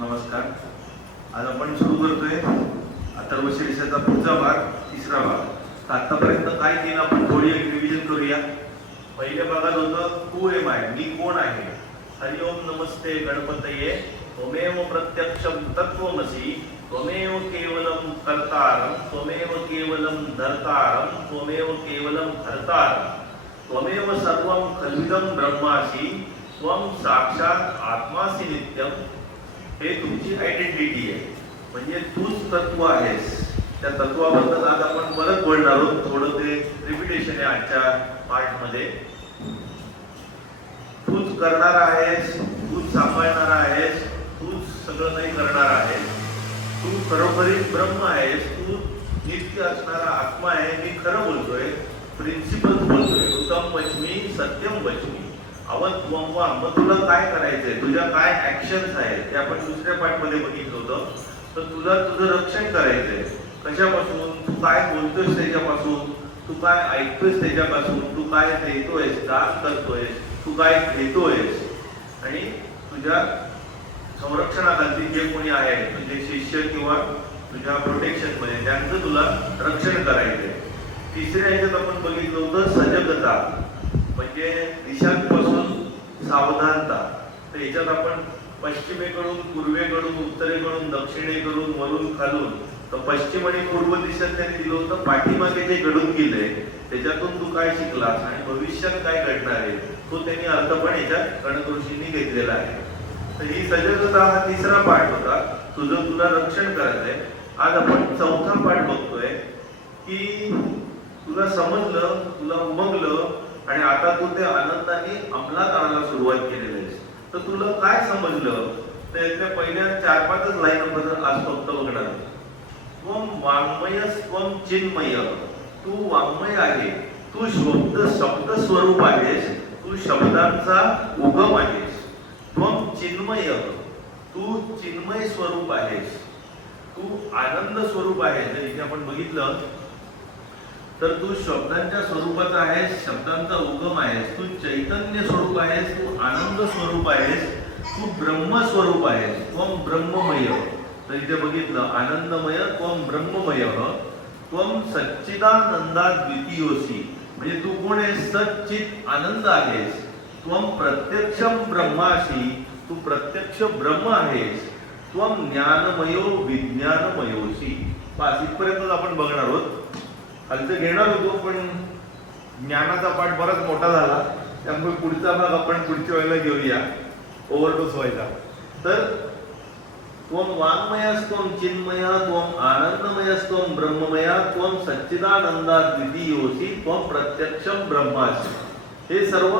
नमस्कार. आज आपण सुरू करतोय अथर्व शीर्षाचा पुढचा भाग, तिसरा भाग. तर आतापर्यंत काय केलं आपण थोडी एक रिव्हिजन करूया. पहिल्या भागात होतं तू एम आय, मी कोण आहे. हरि ओम नमस्ते गणपतये. त्वमेव प्रत्यक्षं तत्त्वमसि. त्वमेव केवलं कर्तारं. त्वमेव केवलं धर्तारं. त्वमेव केवलं हर्तारं. त्वमेव सर्वं खल्विदं ब्रह्मासि. त्वं साक्षात आत्मासि नित्यं. हे तुमची आयडेंटिटी आहे, म्हणजे तूच तत्व आहेस. त्या तत्वाबद्दल आज आपण परत बोलणार आहोत. थोडं ते रिपिटेशन आहे आजच्या पार्टमध्ये. तूच करणार आहेस, तूच सांभाळणार आहेस, तूच सगळं काही करणार आहेस. तू खरोखरीच ब्रह्म आहेस. तू नित्य असणारा आत्मा आहे. मी खरं बोलतोय, प्रिन्सिपल बोलतोय. उत्तम वचमी सत्यम वचमी अवत्वंवा. मग तुला काय करायचंय, तुझ्या काय ऍक्शन्स आहेत ते आपण दुसऱ्या पार्ट मध्ये बघितलं होतं. तर तुला तुझं रक्षण करायचंय. कशापासून? तू काय बोलतोयस त्याच्यापासून, तू काय ऐकतोयस त्याच्यापासून, तू काय देतोयस, दान करतोयस, तू काय घेतोयस, आणि तुझ्या संरक्षणाखाली जे कोणी आहे तुझे शिष्य किंवा तुझ्या प्रोटेक्शन मध्ये त्यांचं तुला रक्षण करायचंय. तिसऱ्या ह्याच्यात आपण बघितलं होतं सजगता, म्हणजे दिशांपासून सावधानता. तर याच्यात आपण पश्चिमेकडून, पूर्वेकडून, उत्तरेकडून, दक्षिणेकडून, वरून खालून, तर पश्चिम आणि पूर्व दिशेत त्यांनी दिलं होतं. पाठीमागे जे घडून गेले त्याच्यातून तू काय शिकलास आणि भविष्यात काय घडणार आहे तो त्यांनी अर्थ पण याच्यात गणक ऋषींनी घेतलेला आहे. तर ही सजगता हा तिसरा पाठ होता. तुझं तुला रक्षण करायचंय. आज आपण चौथा पाठ बघतोय की तुला समजलं, तुला उमगलं आणि आता तू ते आनंदाने अंमलात आणायला सुरुवात केलेली आहेस. तर तुला काय समजलं? तर यातल्या पहिल्या 4-5 लाईन आपण आज फक्त बघणार आहोत. त्वं वाङ्मयस् त्वं चिन्मय. तू वाङ्मय आहे, तू शब्द स्वरूप आहेस, तू शब्दांचा उगम आहेस. त्वं चिन्मय, तू चिन्मय स्वरूप आहेस, तू आनंद स्वरूप आहेस. जर इथे आपण बघितलं तर तू शब्दांच्या स्वरूपाचा आहेस, शब्दांचा उगम आहेस, तू चैतन्य स्वरूप आहेस, तू आनंद स्वरूप आहेस, तू ब्रह्म स्वरूप आहेस. त्वं ब्रह्ममय. तर इथे बघितलं आनंदमय, त्वं ब्रह्ममय, त्वं सच्चिदानंदात द्वितीयोसी. म्हणजे तू कोण आहेस? सच्चित आनंद आहेस. त्वं प्रत्यक्षं ब्रह्मासी. तू प्रत्यक्ष ब्रह्म आहेस. त्वं ज्ञानमयो विज्ञानमयोसी. बस इथपर्यंत आपण बघणार आहोत. खालचं घेणार होतो पण ज्ञानाचा पाठ बराच मोठा झाला, त्यामुळे पुढचा भाग आपण पुढच्या वेळेला घेऊया, ओव्हरडोस व्हायचा. तर त्वं वाङ्मयस्त्वं चिन्मय, त्वं आनंदमयस्त्वं ब्रह्ममय, त्वं सच्चिदानंदात द्वितीयोसी, त्वं प्रत्यक्षं ब्रह्मासी. हे सर्व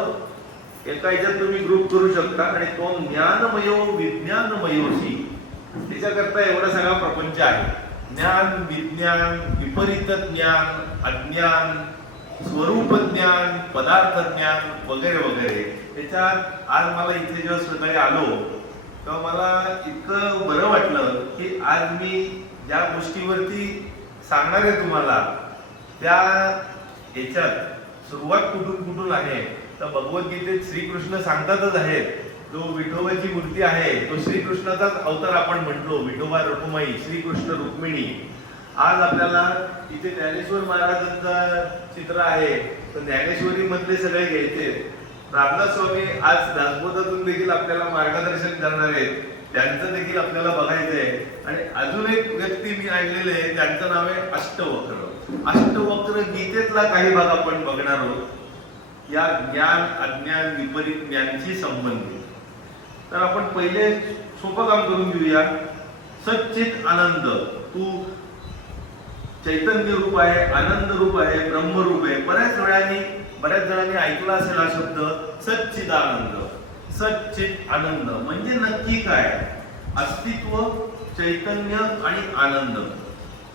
एका ह्याच्यात तुम्ही ग्रुप करू शकता. आणि त्वं ज्ञानमयो विज्ञानमयोसी. त्याच्याकरता एवढा सगळा प्रपंच आहे. ज्ञान, विज्ञान, विपरीत ज्ञान, अज्ञान, स्वरूप ज्ञान, पदार्थ ज्ञान वगैरे वगैरे. त्याच्यात आज मला इथे जेव्हा सकाळी आलो तेव्हा मला इतकं बरं वाटलं की आज मी ज्या गोष्टीवरती सांगणार आहे तुम्हाला त्या याच्यात सुरुवात कुठून कुठून आहे. तर भगवद्गीतेत श्रीकृष्ण सांगतातच आहेत, जो विठोबाची मूर्ती आहे तो श्रीकृष्णाचाच अवतार आपण म्हटलो. विठोबा रुक्मिणी, श्रीकृष्ण रुक्मिणी. आज आपल्याला इथे ज्ञानेश्वर महाराजांचा चित्र आहे, तर ज्ञानेश्वरी मधले सगळे घ्यायचे. रामदास स्वामी आज दासबोधातून देखील आपल्याला मार्गदर्शन करणार आहेत, त्यांचं देखील आपल्याला बघायचंय. आणि अजून एक व्यक्ती मी आणलेले आहे, त्यांचं नाव आहे अष्टवक्र. अष्टवक्र गीतेतला काही भाग आपण बघणार आहोत, या ज्ञान, अज्ञान, विपरीत ज्ञानशी संबंधित. तर आपण पहिले सोपं काम करून घेऊया. सच्चित आनंद. तू चैतन्य रूप आहे, आनंद रूप आहे, ब्रह्म रूप आहे. बऱ्याच जणांनी ऐकला असेल हा शब्द, सच्चिदानंद. सच्चित आनंद म्हणजे नक्की काय? अस्तित्व, चैतन्य आणि आनंद.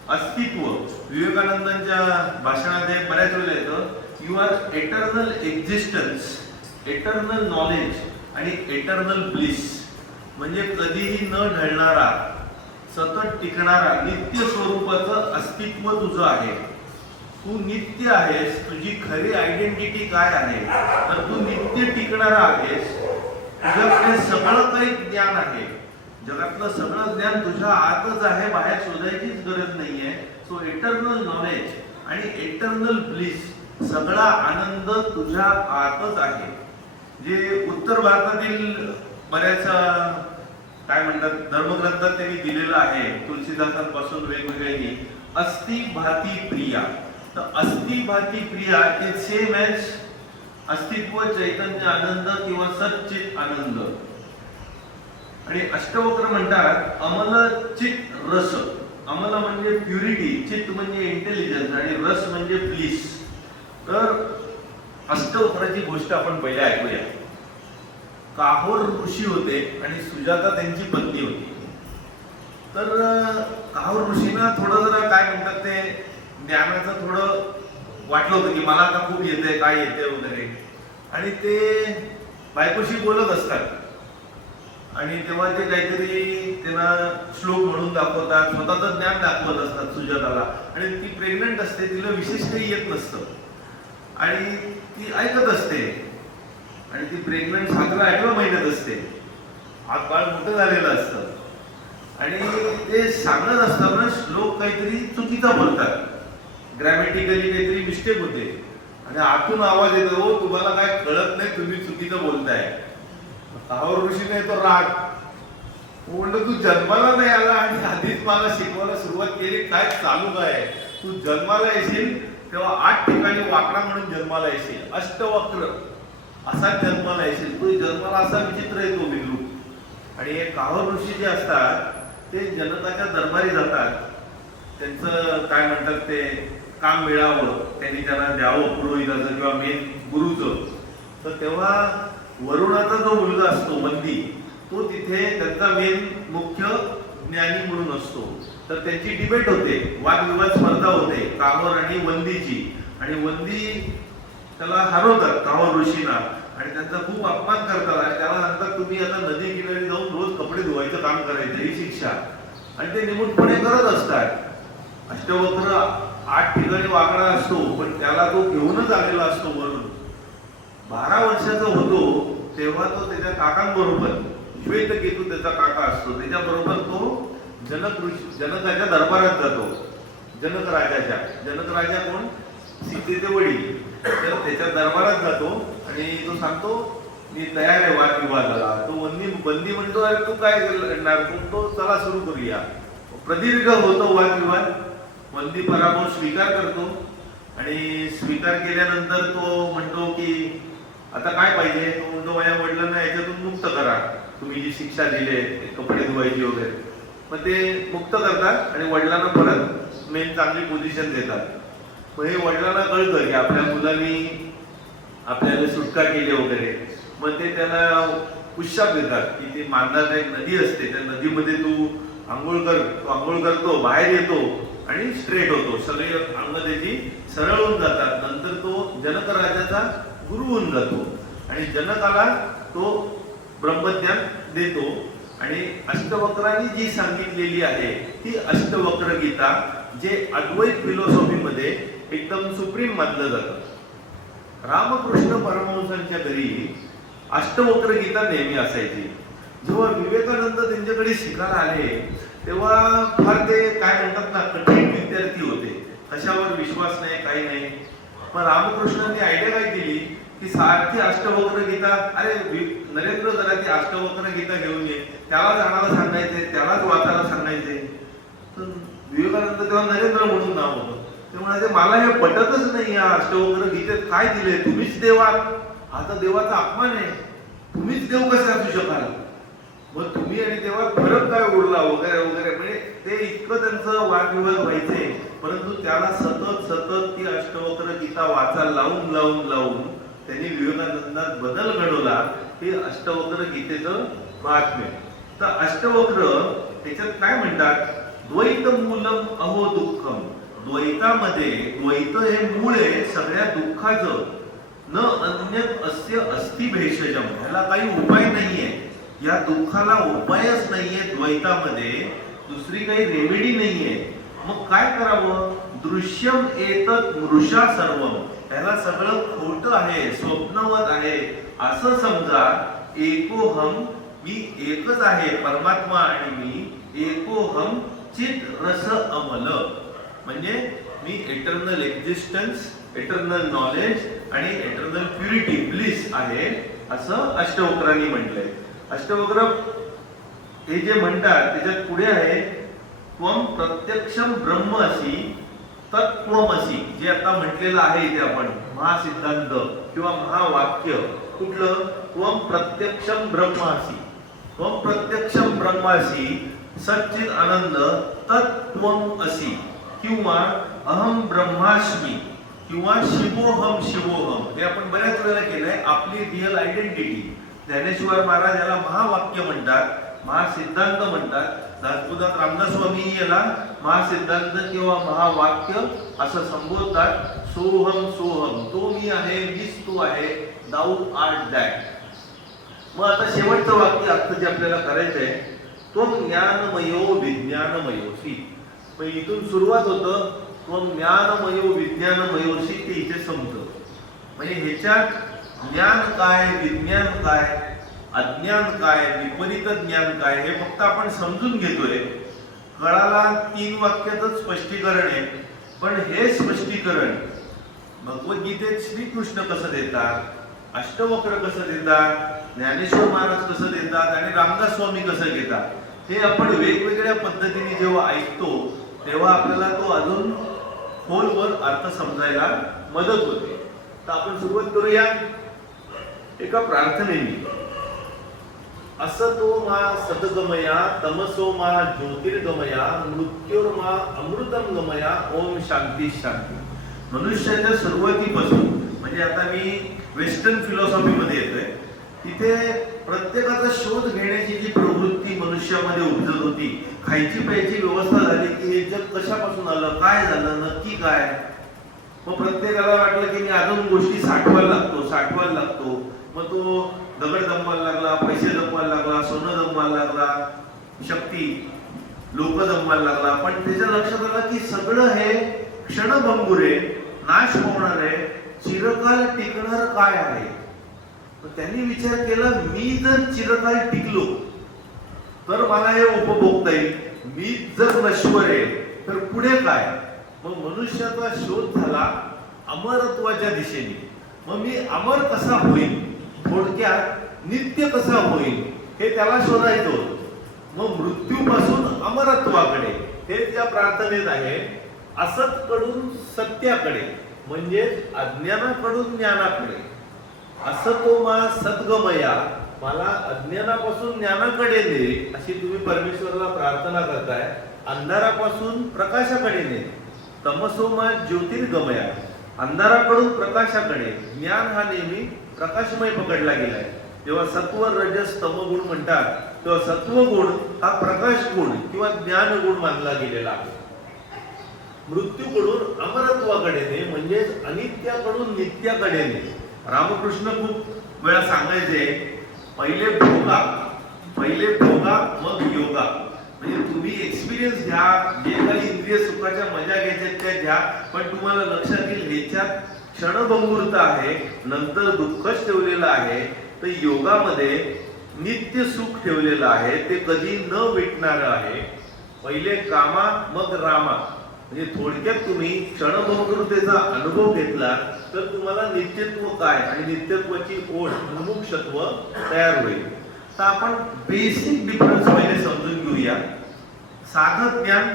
अस्तित्व विवेकानंदांच्या भाषणात बऱ्याच वेळेला येतं, you are eternal existence, eternal knowledge आणि एटर्नल ब्लिस. म्हणजे कधीही न ढळणारा, सतत टिकणारा, नित्य स्वरूपाचं अस्तित्व तुझं आहे. तू नित्य आहेस. तुझी खरी आयडेंटिटी काय आहे? तर तू नित्य टिकणारा आहेस. तुझ्याकडे सगळं काही ज्ञान आहे. जगातलं सगळं ज्ञान तुझ्या आतच आहे, बाहेर शोधायचीच गरज नाहीये. सो इटर्नल नॉलेज आणि इटर्नल ब्लिस, सगळा आनंद तुझ्या आतच आहे. जे उत्तर भारतातील बऱ्याच काय म्हणतात धर्मग्रंथात त्यांनी दिलेलं आहे, तुलसीदासांपासून वेगवेगळ्याही, अस्ति भाती प्रिया. तर अस्ति भाती प्रिया इज सेम एज अस्तित्व, चैतन्य आनंद किंवा सच्चित आनंद. आणि अष्टवक्र म्हणतात अमल चित रस. अमल म्हणजे प्युरिटी, चित्त म्हणजे इंटेलिजन्स आणि रस म्हणजे प्लीस. तर अष्टवक्राची गोष्ट आपण पहिले ऐकूया. काहोर ऋषी होते आणि सुजाता त्यांची पत्नी होती. तर काहोर ऋषींना थोडं जरा काय म्हणतात ते ज्ञानाचं थोडं वाटलं होतं की मला आता खूप येते, काय येते वगैरे, आणि ते बायकोशी बोलत असतात. आणि तेव्हा ते काहीतरी त्यांना श्लोक म्हणून दाखवतात, स्वतःचं ज्ञान दाखवत असतात सुजाताला. आणि ती प्रेग्नंट असते, तिला विशेष काही येत नसतं आणि ती ऐकत असते. आणि ती प्रेग्नंट 7व्या-8व्या महिन्यात असते, हात बाळ मोठं झालेलं असतं. आणि ते सांगत असताना श्लोक काहीतरी चुकीचा बोलतात, ग्रॅमॅटिकली काहीतरी मिस्टेक होते. आणि आतून आवाज येतो, हो तुम्हाला काय कळत नाही, तुम्ही चुकीचं बोलताय. काहोर ऋषीने तो राग म्हणतो, तू जन्माला नाही आला आणि आधीच मला शिकवायला सुरुवात केली, काय चालू काय? तू जन्माला येशील तेव्हा 8 ठिकाणी वाकडा म्हणून जन्माला येशील, अष्टवक्र असा जन्माला येशील. तो जन्माला असा विचित्र येतो बिंदू. आणि हे काहोर ऋषी जे असतात ते जनकाच्या दरबारी जातात, त्यांचं काय म्हणतात ते काम मिळावं, त्यांनी त्यांना द्यावं पुरोहिताचं किंवा मेन गुरुचं. तर तेव्हा वरुणाचा जो मुलगा असतो वंदी, तो तिथे त्यांचा मेन मुख्य ज्ञानी म्हणून असतो. तर त्यांची डिबेट होते, वादविवाद स्पर्धा होते काहोर आणि वंदीची. आणि वंदी त्याला हरवतात काहोर ऋषींना आणि त्यांचा खूप अपमान करतात. आणि त्याला सांगतात तुम्ही आता नदी किनारी जाऊन रोज कपडे धुवायचं काम करायचं, ही शिक्षा. आणि ते निमूटपणे करत असतात. अष्टवक्र 8 ठिकाणी वाकडा असतो, पण त्याला तो घेऊनच आलेला असतो वरून. 12 वर्षाचा होतो तेव्हा तो त्याच्या काकांबरोबर, श्वेतकेतू त्याचा काका असतो, त्याच्याबरोबर तो जनकाच्या दरबारात जातो. जनक राजा कोण? सीतेचे वडील. तर त्याच्या दरबारात जातो आणि तो सांगतो मी तयार आहे वादविवादाला. तो बंदी म्हणतो अरे तू काय करणार? तो चला सुरू करूया. प्रदीर्घ होतो वादविवाद. वंदी पराभव स्वीकार करतो आणि स्वीकार केल्यानंतर तो म्हणतो की आता काय पाहिजे? तो म्हणतो माझ्या वडिलांना याच्यातून मुक्त करा, तुम्ही जी शिक्षा दिली कपडे धुवायची वगैरे. मग ते मुक्त करतात आणि वडिलांना परत मेन चांगली पोझिशन देतात. मग हे वडिलांना कळतं की आपल्या मुलांनी आपल्याला सुटका केली वगैरे. मग ते त्याला उशाप देतात की ते मांदात एक नदी असते, त्या नदीमध्ये तू आंघोळ कर. तो आंघोळ करतो, बाहेर येतो आणि स्ट्रेट होतो, सगळे अंग त्याची सरळ होऊन जातात. नंतर तो जनक राजाचा गुरु होऊन जातो आणि जनकाला तो ब्रह्मज्ञान देतो. आणि अष्टवक्रांनी जी सांगितलेली आहे ती अष्टवक्र गीता, जे अद्वैत फिलॉसॉफीमध्ये एकदम सुप्रीम मानलं जातं. रामकृष्ण परमहंसांच्या घरी अष्टवक्र गीता नेहमी असायची. जेव्हा विवेकानंद त्यांच्याकडे शिकायला आले तेव्हा फार ते काय म्हणतात ना कठीण विद्यार्थी होते, कशावर विश्वास नाही, काही नाही. मग रामकृष्णांनी आयडिया काय केली की सारखी अष्टवक्र गीता, अरे नरेंद्र जरा ती अष्टवक्र गीता घेऊन ये, त्यालाच आणायला सांगायचे, त्यालाच वाचायला सांगायचे. तर विवेकानंद तेव्हा नरेंद्र म्हणून नाव होतं. ते म्हणाले मला हे पटतच नाही, या अष्टवक्र गीतेत काय दिले? तुम्हीच देवा, हा तर देवाचा अपमान आहे, तुम्हीच देव कसे असू शकाल? मग तुम्ही आणि तेव्हा फरक काय उरला वगैरे वगैरे. म्हणजे ते इतकं त्यांचं वादविवाद व्हायचे, परंतु त्याला सतत ती अष्टवक्र गीता वाचायला लावून त्यांनी विवेकानंदात बदल घडवला. हे अष्टवक्र गीतेचं महात्म्य. तर अष्टवक्र त्याच्यात काय म्हणतात? द्वैत मूलम अहो दुःखम. द्वैतामध्ये द्वैत हे मूळ आहे सगळ्या दुःखाचं. न अन्यत अस्य अस्ति भेषजम. ह्याला काही उपाय नाहीये, या दुःखाला उपायच नाहीये द्वैतामध्ये, दुसरी काही रेमेडी नाहीये. मग काय करावं? दृश्यम एतत् मृषा सर्वम. त्याला सगळं खोटं आहे, स्वप्नवत आहे असं समजा. एकोहम मी एकच आहे परमात्मा आणि मी एकोहम चित रस अमल, म्हणजे मी एटर्नल एक्झिस्टन्स, एटर्नल नॉलेज आणि एटर्नल प्युरिटी ब्लिस आहे, असं अष्टवक्रांनी म्हटलंय. अष्टवक्र हे जे म्हणतात त्याच्यात पुढे आहे त्वम प्रत्यक्षम ब्रह्म असी तत्त्वमसी, जे आता म्हटलेलं आहे ते आपण महासिद्धांत किंवा महावाक्य कुठलं, त्वम प्रत्यक्षम ब्रह्मासी, त्वम प्रत्यक्षम ब्रह्मासी सच्चिद आनंद तत्त्वम असी, किंवा अहम ब्रह्मास्मी, किंवा शिवोहम शिवोहम. हे आपण बऱ्याच वेळेला केलंय. आपली रिअल आयडेंटिटी. ज्ञानेश्वर महाराज याला महावाक्य म्हणतात, महासिद्धांत म्हणतात. दासबोधात रामदास स्वामी याला महासिद्धांत किंवा महावाक्य असं संबोधतात. सोहम सोहम, तो मी आहे, मीच तू आहे, दाऊ आर्ट दॅट. मग आता शेवटचं वाक्य आता जे आपल्याला करायचंय, तो ज्ञानमयो विज्ञानमयोसी. मग इथून सुरुवात होतं, तो ज्ञानमयो विज्ञानमयोसी, ते इथे संपतं. म्हणजे ह्याच्यात ज्ञान काय, विज्ञान काय, अज्ञान काय, विपरीत ज्ञान काय, हे फक्त आपण समजून घेतोय. कळाला 3 वाक्यातच स्पष्टीकरण आहे. पण हे स्पष्टीकरण भगवद्गीतेत श्रीकृष्ण कसं देतात, अष्टवक्र कसं देतात, ज्ञानेश्वर महाराज कसं देतात आणि रामदास स्वामी कसं घेतात, हे आपण वेगवेगळ्या पद्धतीने जेव्हा ऐकतो तेव्हा आपल्याला तो अजून खोलवर अर्थ समजायला मदत होते. तर आपण सुरुवात करूया एका प्रार्थनेने. असतो मा सद्गमया तमसो मा ज्योतिर्गमया मृत्युर्मा अमृतम गमया ओम शांती शांती. मनुष्याच्या सुरुवातीपासून, म्हणजे आता मी वेस्टर्न फिलॉसॉफी मध्ये येतोय, तिथे प्रत्येकाचा शोध घेण्याची जी प्रवृत्ती मनुष्यामध्ये उपजत होती, खायची प्यायची व्यवस्था झाली की हे जग कशापासून आलं, काय झालं, नक्की काय. मग प्रत्येकाला वाटलं की मी अजून गोष्टी साठवायला लागतो. मग तो दगड जमवायला लागला, पैसे जमवायला लागला, सोनं जमवायला लागला, शक्ती लोक जमवायला लागला. पण त्याच्या लक्षात आलं की सगळं हे क्षणभंगुर आहे, नाश होणार आहे, चिरकाल टिकणार काय आहे. त्यांनी विचार केला, मी जर चिरकाल टिकलो तर मला हे उपभोगता येईल, मी जर नश्वर आहे तर पुढे काय. मग मनुष्याचा शोध झाला अमरत्वाच्या दिशेने. मग मी अमर कसा होईल, थोडक्यात नित्य कसा होईल, हे त्याला शोधायचं होतं. मग मृत्यूपासून अमरत्वाकडे, हे त्या प्रार्थनेत आहे. असत कडून सत्याकडे, म्हणजे अज्ञानाकडून ज्ञानाकडे. असतो मा सद्गमया, मला अज्ञानापासून ज्ञानाकडे ने, अशी तुम्ही परमेश्वराला प्रार्थना करताय. अंधारापासून प्रकाशाकडे ने. तमसो मा ज्योतिर्गमया, अंधाराकडून प्रकाशाकडे. ज्ञान हा नेहमी प्रकाशमय पकडला गेलाय. जेव्हा सत्व रजस तमगुण म्हणतात तेव्हा सत्वगुण हा प्रकाश गुण किंवा ज्ञान गुण मानला गेलेला आहे. मृत्यूकडून अमरत्वाकडे ने, म्हणजेच अनित्याकडून नित्याकडे ने. रामकृष्ण खूप वेळा सांगायचे, पहिले भोगा मग योगा. म्हणजे तुम्ही एक्सपिरियन्स घ्या, जे काही इंद्रिय सुखाच्या मजा घ्यायच्या त्या घ्या, पण तुम्हाला लक्षात येईल ह्याच्यात क्षणभंगुरता आहे, नंतर दुःखच ठेवलेलं आहे. तर योगामध्ये नित्य सुख ठेवलेलं आहे, ते कधी न विटणार आहे. पहिले कामा मग रामा. म्हणजे थोडक्यात तुम्ही क्षणभंगुरतेचा अनुभव घेतला तर तुम्हाला नित्यत्व काय आणि नित्यत्वाची ओढ, मुमुक्षत्व तयार होईल. तर आपण बेसिक डिफरन्स पहिले समजून घेऊया. साधक ज्ञान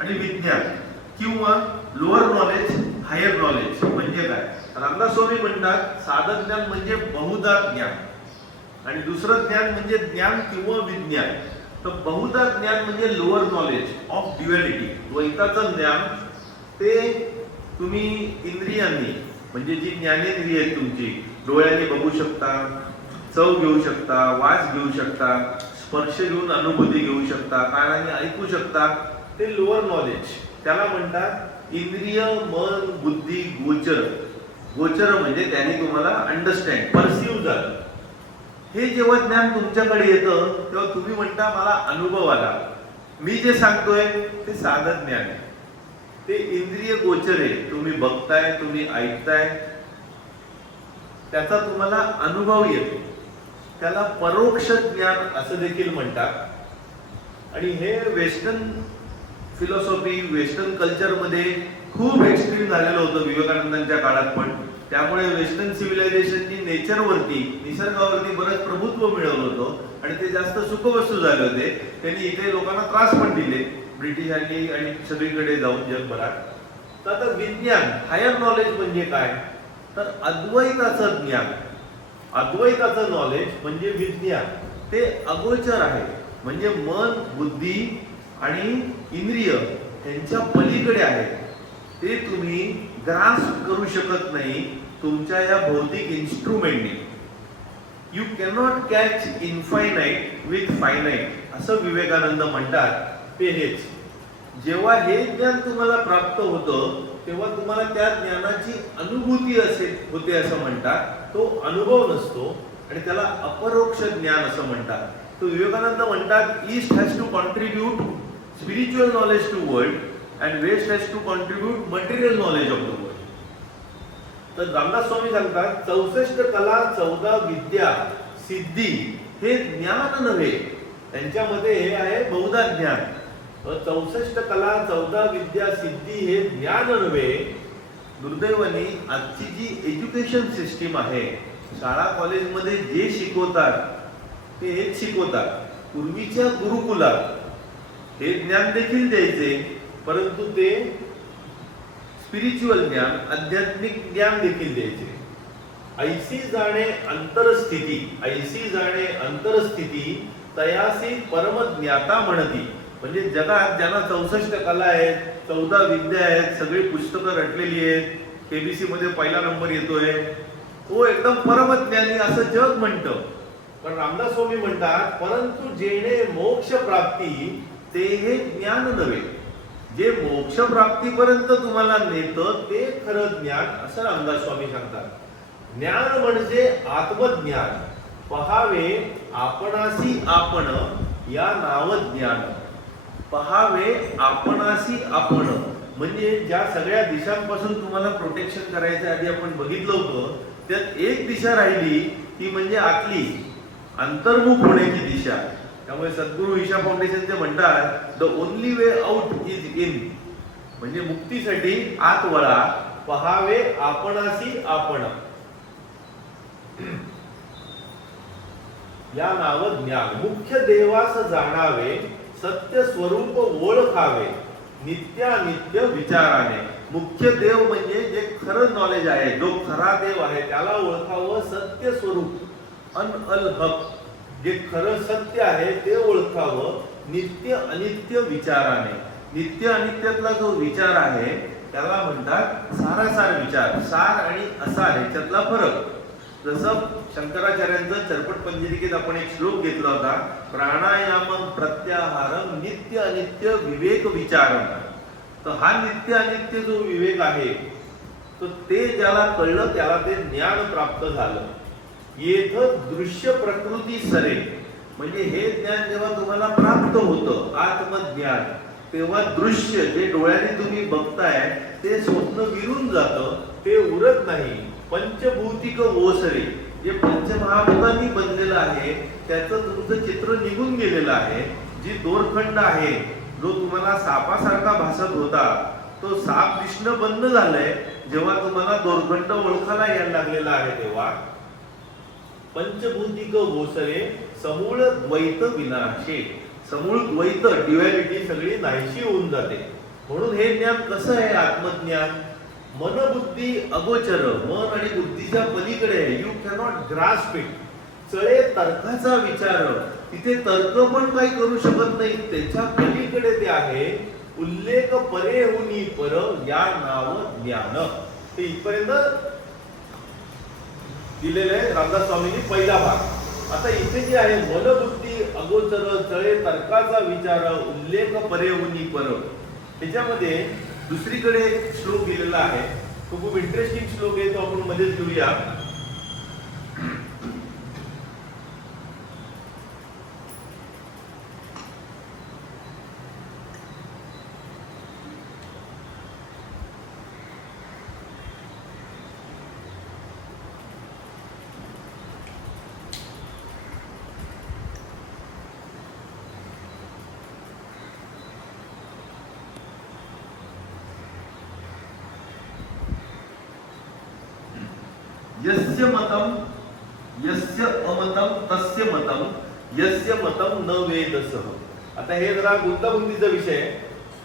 आणि विज्ञान किंवा लोअर नॉलेज, हायर नॉलेज म्हणजे काय. रामदास स्वामी म्हणतात साधक ज्ञान म्हणजे बहुधा ज्ञान आणि दुसरं ज्ञान म्हणजे ज्ञान किंवा विज्ञान. तर बहुधा ज्ञान म्हणजे लोअर नॉलेज ऑफ ड्युअलिटी, द्वैताचं ज्ञान. ते तुम्ही इंद्रियांनी, म्हणजे जी ज्ञानेंद्रिय आहेत तुमची, डोळ्यांनी बघू शकता, चव घेऊ शकता, वास घेऊ शकता, स्पर्श घेऊन अनुभूती घेऊ शकता, कानाने ऐकू शकता, ते लोअर नॉलेज. त्याला म्हणतात इंद्रिय मन बुद्धी गोचर. गोचर म्हणजे त्याने तुम्हाला अंडरस्टँड, परसिव्ह झालं. हे जेव्हा ज्ञान तुमच्याकडे येतं तेव्हा तुम्ही म्हणता मला अनुभव आला. मी जे सांगतोय ते साधक ज्ञान आहे, ते इंद्रिय गोचर आहे. तुम्ही बघताय, तुम्ही ऐकताय, त्याचा तुम्हाला अनुभव येतो. त्याला परोक्ष ज्ञान असं देखील म्हणतात. आणि हे वेस्टर्न फिलॉसॉफी, वेस्टर्न कल्चरमध्ये खूप एक्स्ट्रीम झालेलं होतं विवेकानंदांच्या काळात. पण त्यामुळे वेस्टर्न सिव्हिलायझेशननी नेचरवरती, निसर्गावरती बरंच प्रभुत्व मिळवलं होतं आणि ते जास्त सुखवस्तू झाले होते. त्यांनी इथे लोकांना त्रास पण दिले ब्रिटिशांनी आणि सगळीकडे जाऊन जगभरात. तर आता विज्ञान, हायर नॉलेज म्हणजे काय, तर अद्वैताचं ज्ञान, अद्वैताचं नॉलेज म्हणजे विज्ञान. ते अगोचर आहे, म्हणजे मन, बुद्धी आणि इंद्रिय यांच्या पलीकडे आहे. ते तुम्ही ग्रास्प करू शकत नाही तुमच्या या भौतिक इन्स्ट्रुमेंटनी. You cannot catch infinite with finite असं विवेकानंद म्हणतात. ते हेच, जेव्हा हे ज्ञान तुम्हाला प्राप्त होतं तेव्हा तुम्हाला त्या ज्ञानाची अनुभूती होते असं म्हणतात. तो अनुभव नसतो आणि त्याला अपरोक्ष ज्ञान असं म्हणतात. तो विवेकानंद म्हणतात east has to contribute spiritual knowledge to world and west has to contribute material knowledge of the world. तर रामदास स्वामी सांगतात 64 कला 14 विद्या सिद्धी हे ज्ञान नव्हे. त्यांच्यामध्ये हे आहे बहुधा ज्ञान. 64 कला 14 विद्या सिद्धी हे ज्ञान नव्हे. दुर्दैवाने आजची जी एज्युकेशन सिस्टीम आहे, शाळा कॉलेजमध्ये जे शिकवतात ते हेच शिकवतात. पूर्वीच्या गुरुकुलात हे ज्ञान देखील द्यायचे, परंतु ते स्पिरिच्युअल ज्ञान, आध्यात्मिक ज्ञान देखील द्यायचे. ऐसी जाणे अंतरस्थिती, ऐसी जाणे अंतरस्थिती तयासी परमज्ञाता म्हणती. म्हणजे जगात ज्यांना 64 कला आहेत, 14 विद्या आहेत, सगळी पुस्तकं रटलेली आहेत, केबीसी मध्ये पहिला नंबर येतोय, तो एकदम परमज्ञानी असं जग म्हणतं. पण रामदास स्वामी म्हणतात परंतु जेणे मोक्ष प्राप्ती ते हे ज्ञान नव्हे. जे मोक्ष प्राप्तीपर्यंत तुम्हाला नेतं ते खरं ज्ञान असं रामदास स्वामी सांगतात. ज्ञान म्हणजे आत्मज्ञान. पहावे आपणासी आपण या नाव ज्ञान. पहावे आपणासी आपण म्हणजे ज्या सगळ्या दिशांपासून तुम्हाला प्रोटेक्शन करायचं आधी आपण बघितलं होतं, त्यात एक दिशा राहिली ती म्हणजे आतली अंतर्मुख होण्याची दिशा. त्यामुळे सद्गुरू ईशा फाउंडेशन ते म्हणतात the only way out is in. म्हणजे मुक्तीसाठी आत वळा. पहावे आपणासी आपण या नाव ज्ञान. मुख्य देवास जाणावे सत्य स्वरूप ओळखावे नित्यानित्य विचाराने. मुख्य देव म्हणजे जे खरं नॉलेज आहे, जो खरा देव आहे त्याला ओळखावं. सत्य स्वरूप अल हक, जे खरं सत्य आहे ते ओळखावं. नित्य अनित्य विचाराने. नित्य अनित्यातला जो विचार आहे त्याला म्हणतात सारासार विचार. सार आणि असार ह्याच्यातला फरक. जसं शंकराचार्यांचं चरपट पंजरिकेत आपण एक श्लोक घेतला होता, प्राणायामम प्रत्याहारम नित्य अनित्य विवेक विचारम. तर हा नित्य अनित्य जो विवेक आहे तो ते ज्याला कळलं त्याला ते ज्ञान प्राप्त झालं. येथ दृश्य प्रकृती सरे. म्हणजे हे ज्ञान जेव्हा तुम्हाला प्राप्त होतं आत्मज्ञान, तेव्हा दृश्य जे डोळ्याने तुम्ही बघताय ते स्वप्न विरून जातं, ते उरत नाही. पंचभौतिक ओसरे, जे पंचमहाभूतांनी बनलेलं आहे त्याचं तुमचं चित्र निघून गेलेलं आहे. जी दोरखंड आहे, जो तुम्हाला सापासारखा भासत होता तो साप दिसणं बंद झालंय जेव्हा तुम्हाला दोरखंड ओळखायला यायला लागलेला आहे. तेव्हा पंचभौतिक ओसरे समूळ द्वैत विनाशे. समूळ द्वैत ड्युअलिटी सगळी नाहीशी होऊन जाते. म्हणून हे ज्ञान कसं आहे आत्मज्ञान? मन बुद्धी अगोचर, मन आणि बुद्धीच्या पलीकडे आहे. You cannot grasp it. चळे तर्काचा विचार, तिथे तर्क पण काही करू शकत नाही, त्याच्या पलीकडे ते आहे. उल्लेख परे हुनी पर या नाव ज्ञान. ते इथपर्यंत दिलेले आहे रामदास स्वामींनी पहिला भाग. आता इथे जे आहे मन बुद्धी अगोचर, चळे तर्काचा विचार, उल्लेख परे हुनी पर, त्याच्यामध्ये दुसरीकडे एक श्लोक दिलेला आहे. तो खूप इंटरेस्टिंग श्लोक आहे, तो आपण मध्येच घेऊया. यस्य मतम यस्य अमतम तस्य मतम यस्य मतम न वेदसः. आता हे जरा गुंतागुंतीचा विषय आहे.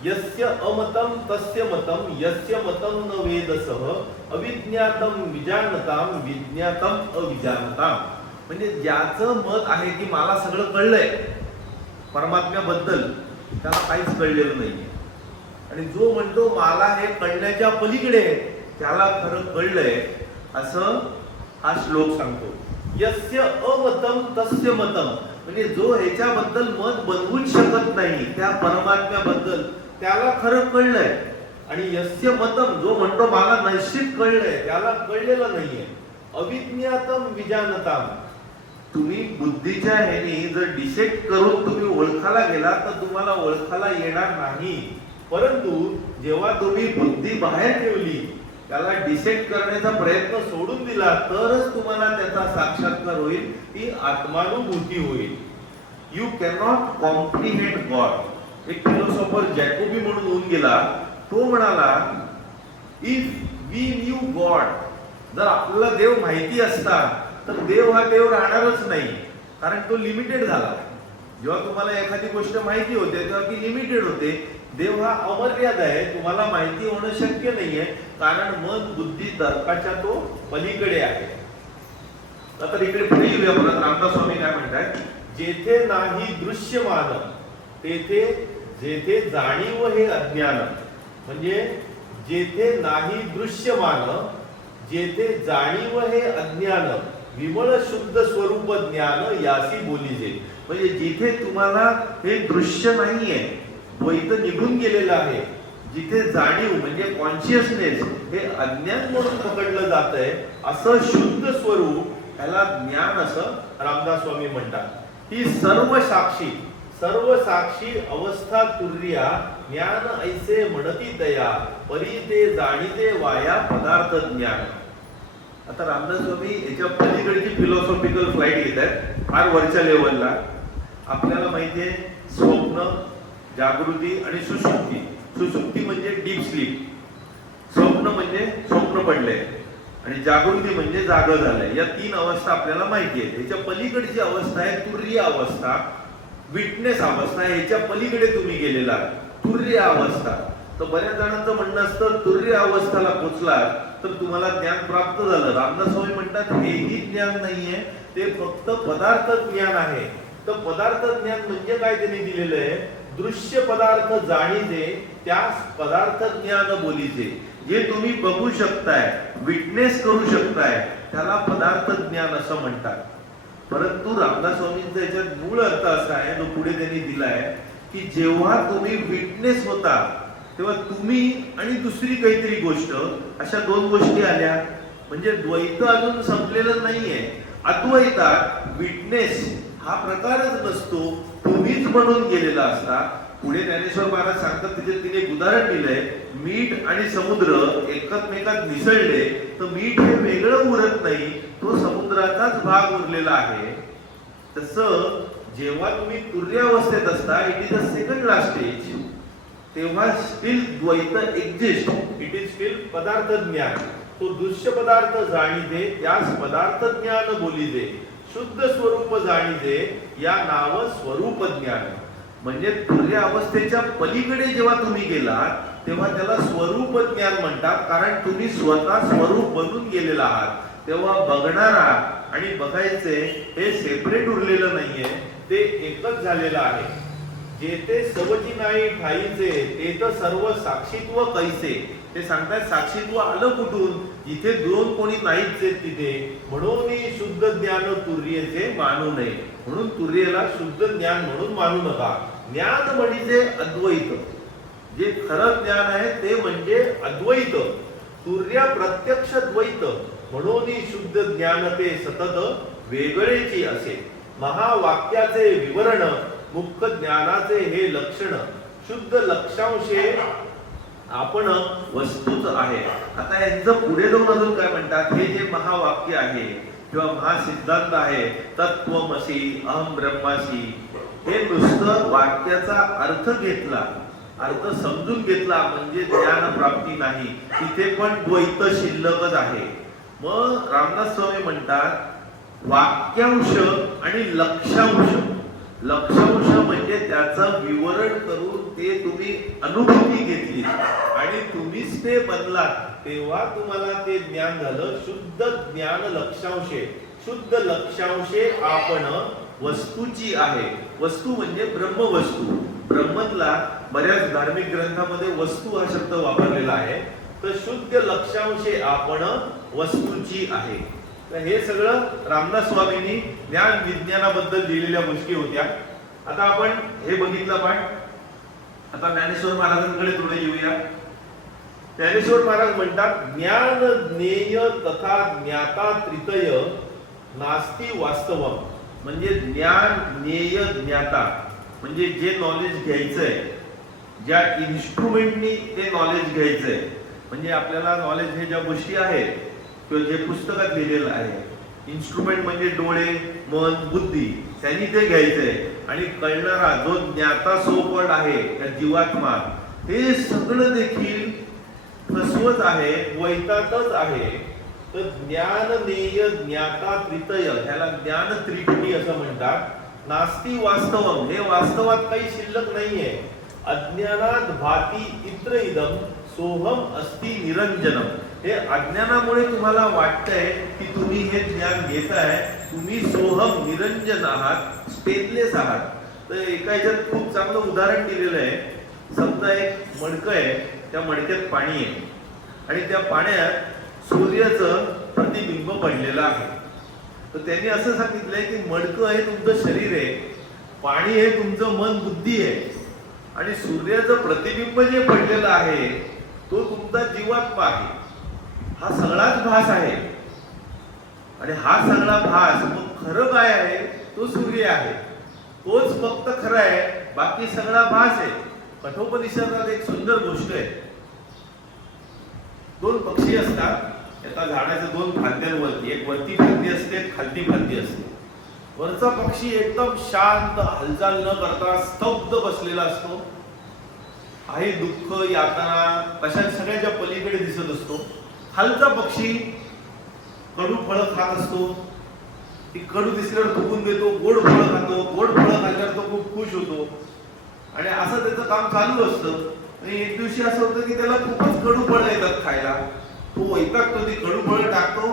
यस्य अमतम तस्य मतम यस्य मतम न वेदसः अविज्ञातम विजानताम विज्ञातम अविजानताम. म्हणजे ज्याचं मत आहे की मला सगळं कळलंय परमात्म्याबद्दल, त्याला काहीच कळलेलं नाहीये. आणि जो म्हणतो मला हे कळण्याच्या पलीकडे त्याला खरं कळलंय, असं हा श्लोक सांगतो. यस्य अमतम तस्य मतम, म्हणजे जो ह्याच्याबद्दल मत बनवूच शकत नाही त्या परमात्म्याबद्दल, त्याला खरं कळलंय. आणि यस्य मतम, जो म्हणतो मला निश्चित कळलंय, त्याला कळलेलं नाहीये. अविज्ञातम विजानताम, तुम्ही बुद्धीच्या ह्याने जर डिसेक्ट करून तुम्ही ओळखायला गेला तर तुम्हाला ओळखायला येणार नाही. परंतु जेव्हा तुम्ही बुद्धी बाहेर ठेवली, त्याला डिसेक्ट करण्याचा प्रयत्न सोडून दिला, तरच तुम्हाला त्याचा साक्षात्कार होईल, ती आत्मानुभूती होईल. You cannot comprehend God. एक फिलोसॉफर जॅकोबी म्हणून होऊन गेला, तो म्हणाला इफ वी न्यू गॉड, जर आपल्याला देव माहिती असता तर देव हा देव राहणारच नाही, कारण तो लिमिटेड झाला. जेव्हा तुम्हाला एखादी गोष्ट माहिती होते तेव्हा ती लिमिटेड होते. देव हा अमर्याद आहे, तुम्हाला माहिती होणं शक्य नाहीये, कारण मन बुद्धी तर्काच्या तो पलीकडे आहे. आता इकडे पुढे येऊया. रामदास स्वामी काय म्हणतात, जेथे नाही दृश्यमान तेथे जेथे जाणीव हे अज्ञान. म्हणजे जेथे नाही दृश्यमान जेथे जाणीव हे अज्ञान, विमळ शुद्ध स्वरूप ज्ञान यासी बोलीजे. म्हणजे जिथे तुम्हाला हे दृश्य नाहीये, द्वैत निघून गेलेलं आहे, जिथे जाणीव म्हणजे कॉन्शियसनेस हे अज्ञान म्हणून पकडलं जात आहे, असं शुद्ध स्वरूप, याला ज्ञान असं रामदास स्वामी म्हणतात. ही सर्व साक्षी अवस्था तुर्या ज्ञान ऐसे म्हणती तया परी ते जाणीते वाया पदार्थ ज्ञान. आता रामदास स्वामी याच्या पलीकडची फिलॉसॉफिकल फ्लाईट घेत आहेत, फार वरच्या लेवलला. आपल्याला माहिती आहे स्वप्न, जागृती आणि सुषुप्ती. सुषुप्ती म्हणजे डीप स्लीप, स्वप्न म्हणजे स्वप्न पडले, आणि जागृती म्हणजे जागं झालंय. या तीन अवस्था आपल्याला माहिती आहे. याच्या पलीकडची अवस्था आहे तुर्य अवस्था, विटनेस अवस्था. याच्या पलीकडे तुम्ही गेलेला तुर्य अवस्था. तर बऱ्याच जणांचं म्हणणं असतं तुर्य अवस्थेला पोचला तर तुम्हाला ज्ञान प्राप्त झालं. रामदास स्वामी म्हणतात हेही ज्ञान नाहीये, ते फक्त पदार्थ ज्ञान आहे. तर पदार्थ ज्ञान म्हणजे काय त्यांनी दिलेलं आहे, दृश्य पदार्थ जाणीजे त्यास पदार्थ ज्ञान बोलीजे. जे तुम्ही बघू शकताय, विटनेस करू शकताय, त्याला पदार्थ ज्ञान असं म्हणतात. परंतु रामदास स्वामींचा याच्यात मूळ अर्थ असा आहे, जो पुढे त्यांनी दिलाय, की जेव्हा तुम्ही विटनेस होता तेव्हा तुम्ही आणि दुसरी काहीतरी गोष्ट, अशा दोन गोष्टी आल्या. म्हणजे द्वैत अजून संपलेलं नाहीये. अद्वैतात विटनेस हा प्रकारच नसतो, तुम्हीच बनून गेलेला असता. पुढे ज्ञानेश्वर महाराज सांगतात, तिथे तिने एक उदाहरण दिलंय, मीठ आणि समुद्र एकमेकात मिसळले तर मीठ हे वेगळं उरत नाही, तो समुद्राचाच भाग उरलेला आहे. तसं जेव्हा तुम्ही तुर्यावस्थेत असता, it is a second last stage, तेव्हा स्टील द्वैत एक्झिस्ट, इट इज स्टील पदार्थ ज्ञान. तो दृश्य पदार्थ जाणीजे त्यास पदार्थ ज्ञान बोलीजे. शुद्ध स्वरूप जाणीजे या नाव स्वरूप ज्ञान. म्हणजे तुर्य अवस्थेच्या पलीकडे जेव्हा तुम्ही गेलात तेव्हा त्याला स्वरूप ज्ञान म्हणतात, कारण तुम्ही स्वतः स्वरूप बनून गेलेला आहात. तेव्हा बघणारा आणि बघायचे हे सेपरेट उरलेलं नाहीये, ते एकच झालेलं आहे. जेथे सवची नाही ठाईचे ते तर सर्व साक्षीत्व कैसे. ते सांगतात साक्षीत्व आलं कुठून, जिथे दोन कोणी नाहीच आहेत तिथे. म्हणून शुद्ध ज्ञान तुर्येचे मानू नये. म्हणून तुर्येला शुद्ध ज्ञान म्हणून मानू नका. ज्ञान म्हणजे अद्वैत, जे खरं ज्ञान आहे ते म्हणजे अद्वैत. तुर्या प्रत्यक्ष द्वैत, म्हणून शुद्ध ज्ञान ते सतत वेगळेची असे. महावाक्याचे विवरण मुख्य ज्ञानाचे हे लक्षण. शुद्ध लक्षांशे आपण वस्तूच आहे. आता यांचं पुढे जाऊन अजून काय म्हणतात, हे जे महावाक्य आहे किंवा महासिद्धांत आहे, तत्वमसी अहम ब्रह्मासी, हे नुसतं वाक्याचा अर्थ घेतला, अर्थ समजून घेतला म्हणजे ज्ञान प्राप्ती नाही. तिथे पण द्वैत शिल्लकच आहे. मग रामदास स्वामी म्हणतात वाक्यांश आणि लक्षांश. लक्षांश म्हणजे त्याचं विवरण करून ते तुम्ही अनुभूती घेतली आणि तुम्हीच ते बनलात, तेव्हा तुम्हाला ते ज्ञान झालं. शुद्ध ज्ञान लक्षांशे. शुद्ध लक्षांशे आपण वस्तूची आहे. वस्तू म्हणजे ब्रह्मवस्तू. ब्रह्मतला बऱ्याच धार्मिक ग्रंथामध्ये वस्तू हा शब्द वापरलेला आहे. तर शुद्ध लक्षांशे आपण वस्तूची आहे. तर हे सगळं रामदास स्वामींनी ज्ञान विज्ञानाबद्दल दिलेल्या गोष्टी होत्या. आता आपण हे बघितलं पाठ. आता ज्ञानेश्वर महाराजांकडे थोडे येऊया. ज्ञानेश्वर महाराज म्हणतात ज्ञान ज्ञेय तथा ज्ञाता त्रितय नास्ति वास्तवम. म्हणजे ज्ञान ज्ञेय ज्ञाता म्हणजे जे नॉलेज घ्यायचंय, ज्या इन्स्ट्रुमेंटनी ते नॉलेज घ्यायचंय. म्हणजे आपल्याला नॉलेज हे ज्या गोष्टी आहेत किंवा जे पुस्तकात लिहिलेलं आहे, इन्स्ट्रुमेंट म्हणजे डोळे, मन, बुद्धी, त्यांनी ते घ्यायचंय. आणि कळणारा जो ज्ञाता सोपड आहे त्या जीवात्मा, हे सगळं देखील फसवत आहे, वैतातच आहे. तर ज्ञान ज्ञेय ज्ञाता त्रितय, ह्याला ज्ञान त्रिपुटी असं म्हणतात. नास्ति वास्तवम, हे वास्तवात काही शिल्लक नाहीये. अज्ञानात भाती इत्र इदम सोहम अस्ति निरंजनम. हे अज्ञानामुळे तुम्हाला वाटतंय की तुम्ही हे ज्ञान घेताय, तुम्ही सोहम निरंजन आहात, स्टेटलेस आहात. तर एका ह्याच्यात खूप चांगलं उदाहरण दिलेलं आहे. समजा एक मडकं आहे, त्या मडक्यात पाणी आहे आणि त्या पाण्यात सूर्याचं प्रतिबिंब पडलेलं आहे. तर त्यांनी असं सांगितलंय की मडकं हे तुमचं शरीर आहे, पाणी हे तुमचं मन बुद्धी आहे आणि सूर्याचं प्रतिबिंब जे पडलेलं आहे तो तुमचा जीवात्मा आहे. हा सगळाच भास आहे आणि हा सगळा भास मग खरं काय आहे? तो सूर्य आहे, तोच फक्त खरं आहे, बाकी सगळा भास आहे. कठोपनिषदात एक सुंदर गोष्ट आहे. दोन पक्षी असतात, एका झाडाच्या दोन फांद्यांवरती, एक वरती फांदी असते, एक खालती फांदी असते. वरचा पक्षी एकदम शांत, हालचाल न करता स्तब्ध बसलेला असतो. काही दुःख, यातना कशा सगळ्याच्या पलीकडे दिसत असतो. खालचा पक्षी कडू फळं खात असतो. ती कडू दिसल्यावर थुकून देतो, गोड फळं खातो, गोड फळं खाल्ल्यावर तो खूप खुश होतो आणि असं त्याचं काम चालू असतं. आणि एक दिवशी असं होतं की त्याला खूपच कडू फळं येतात खायला. तो वैतागतो, ती कडू फळं टाकतो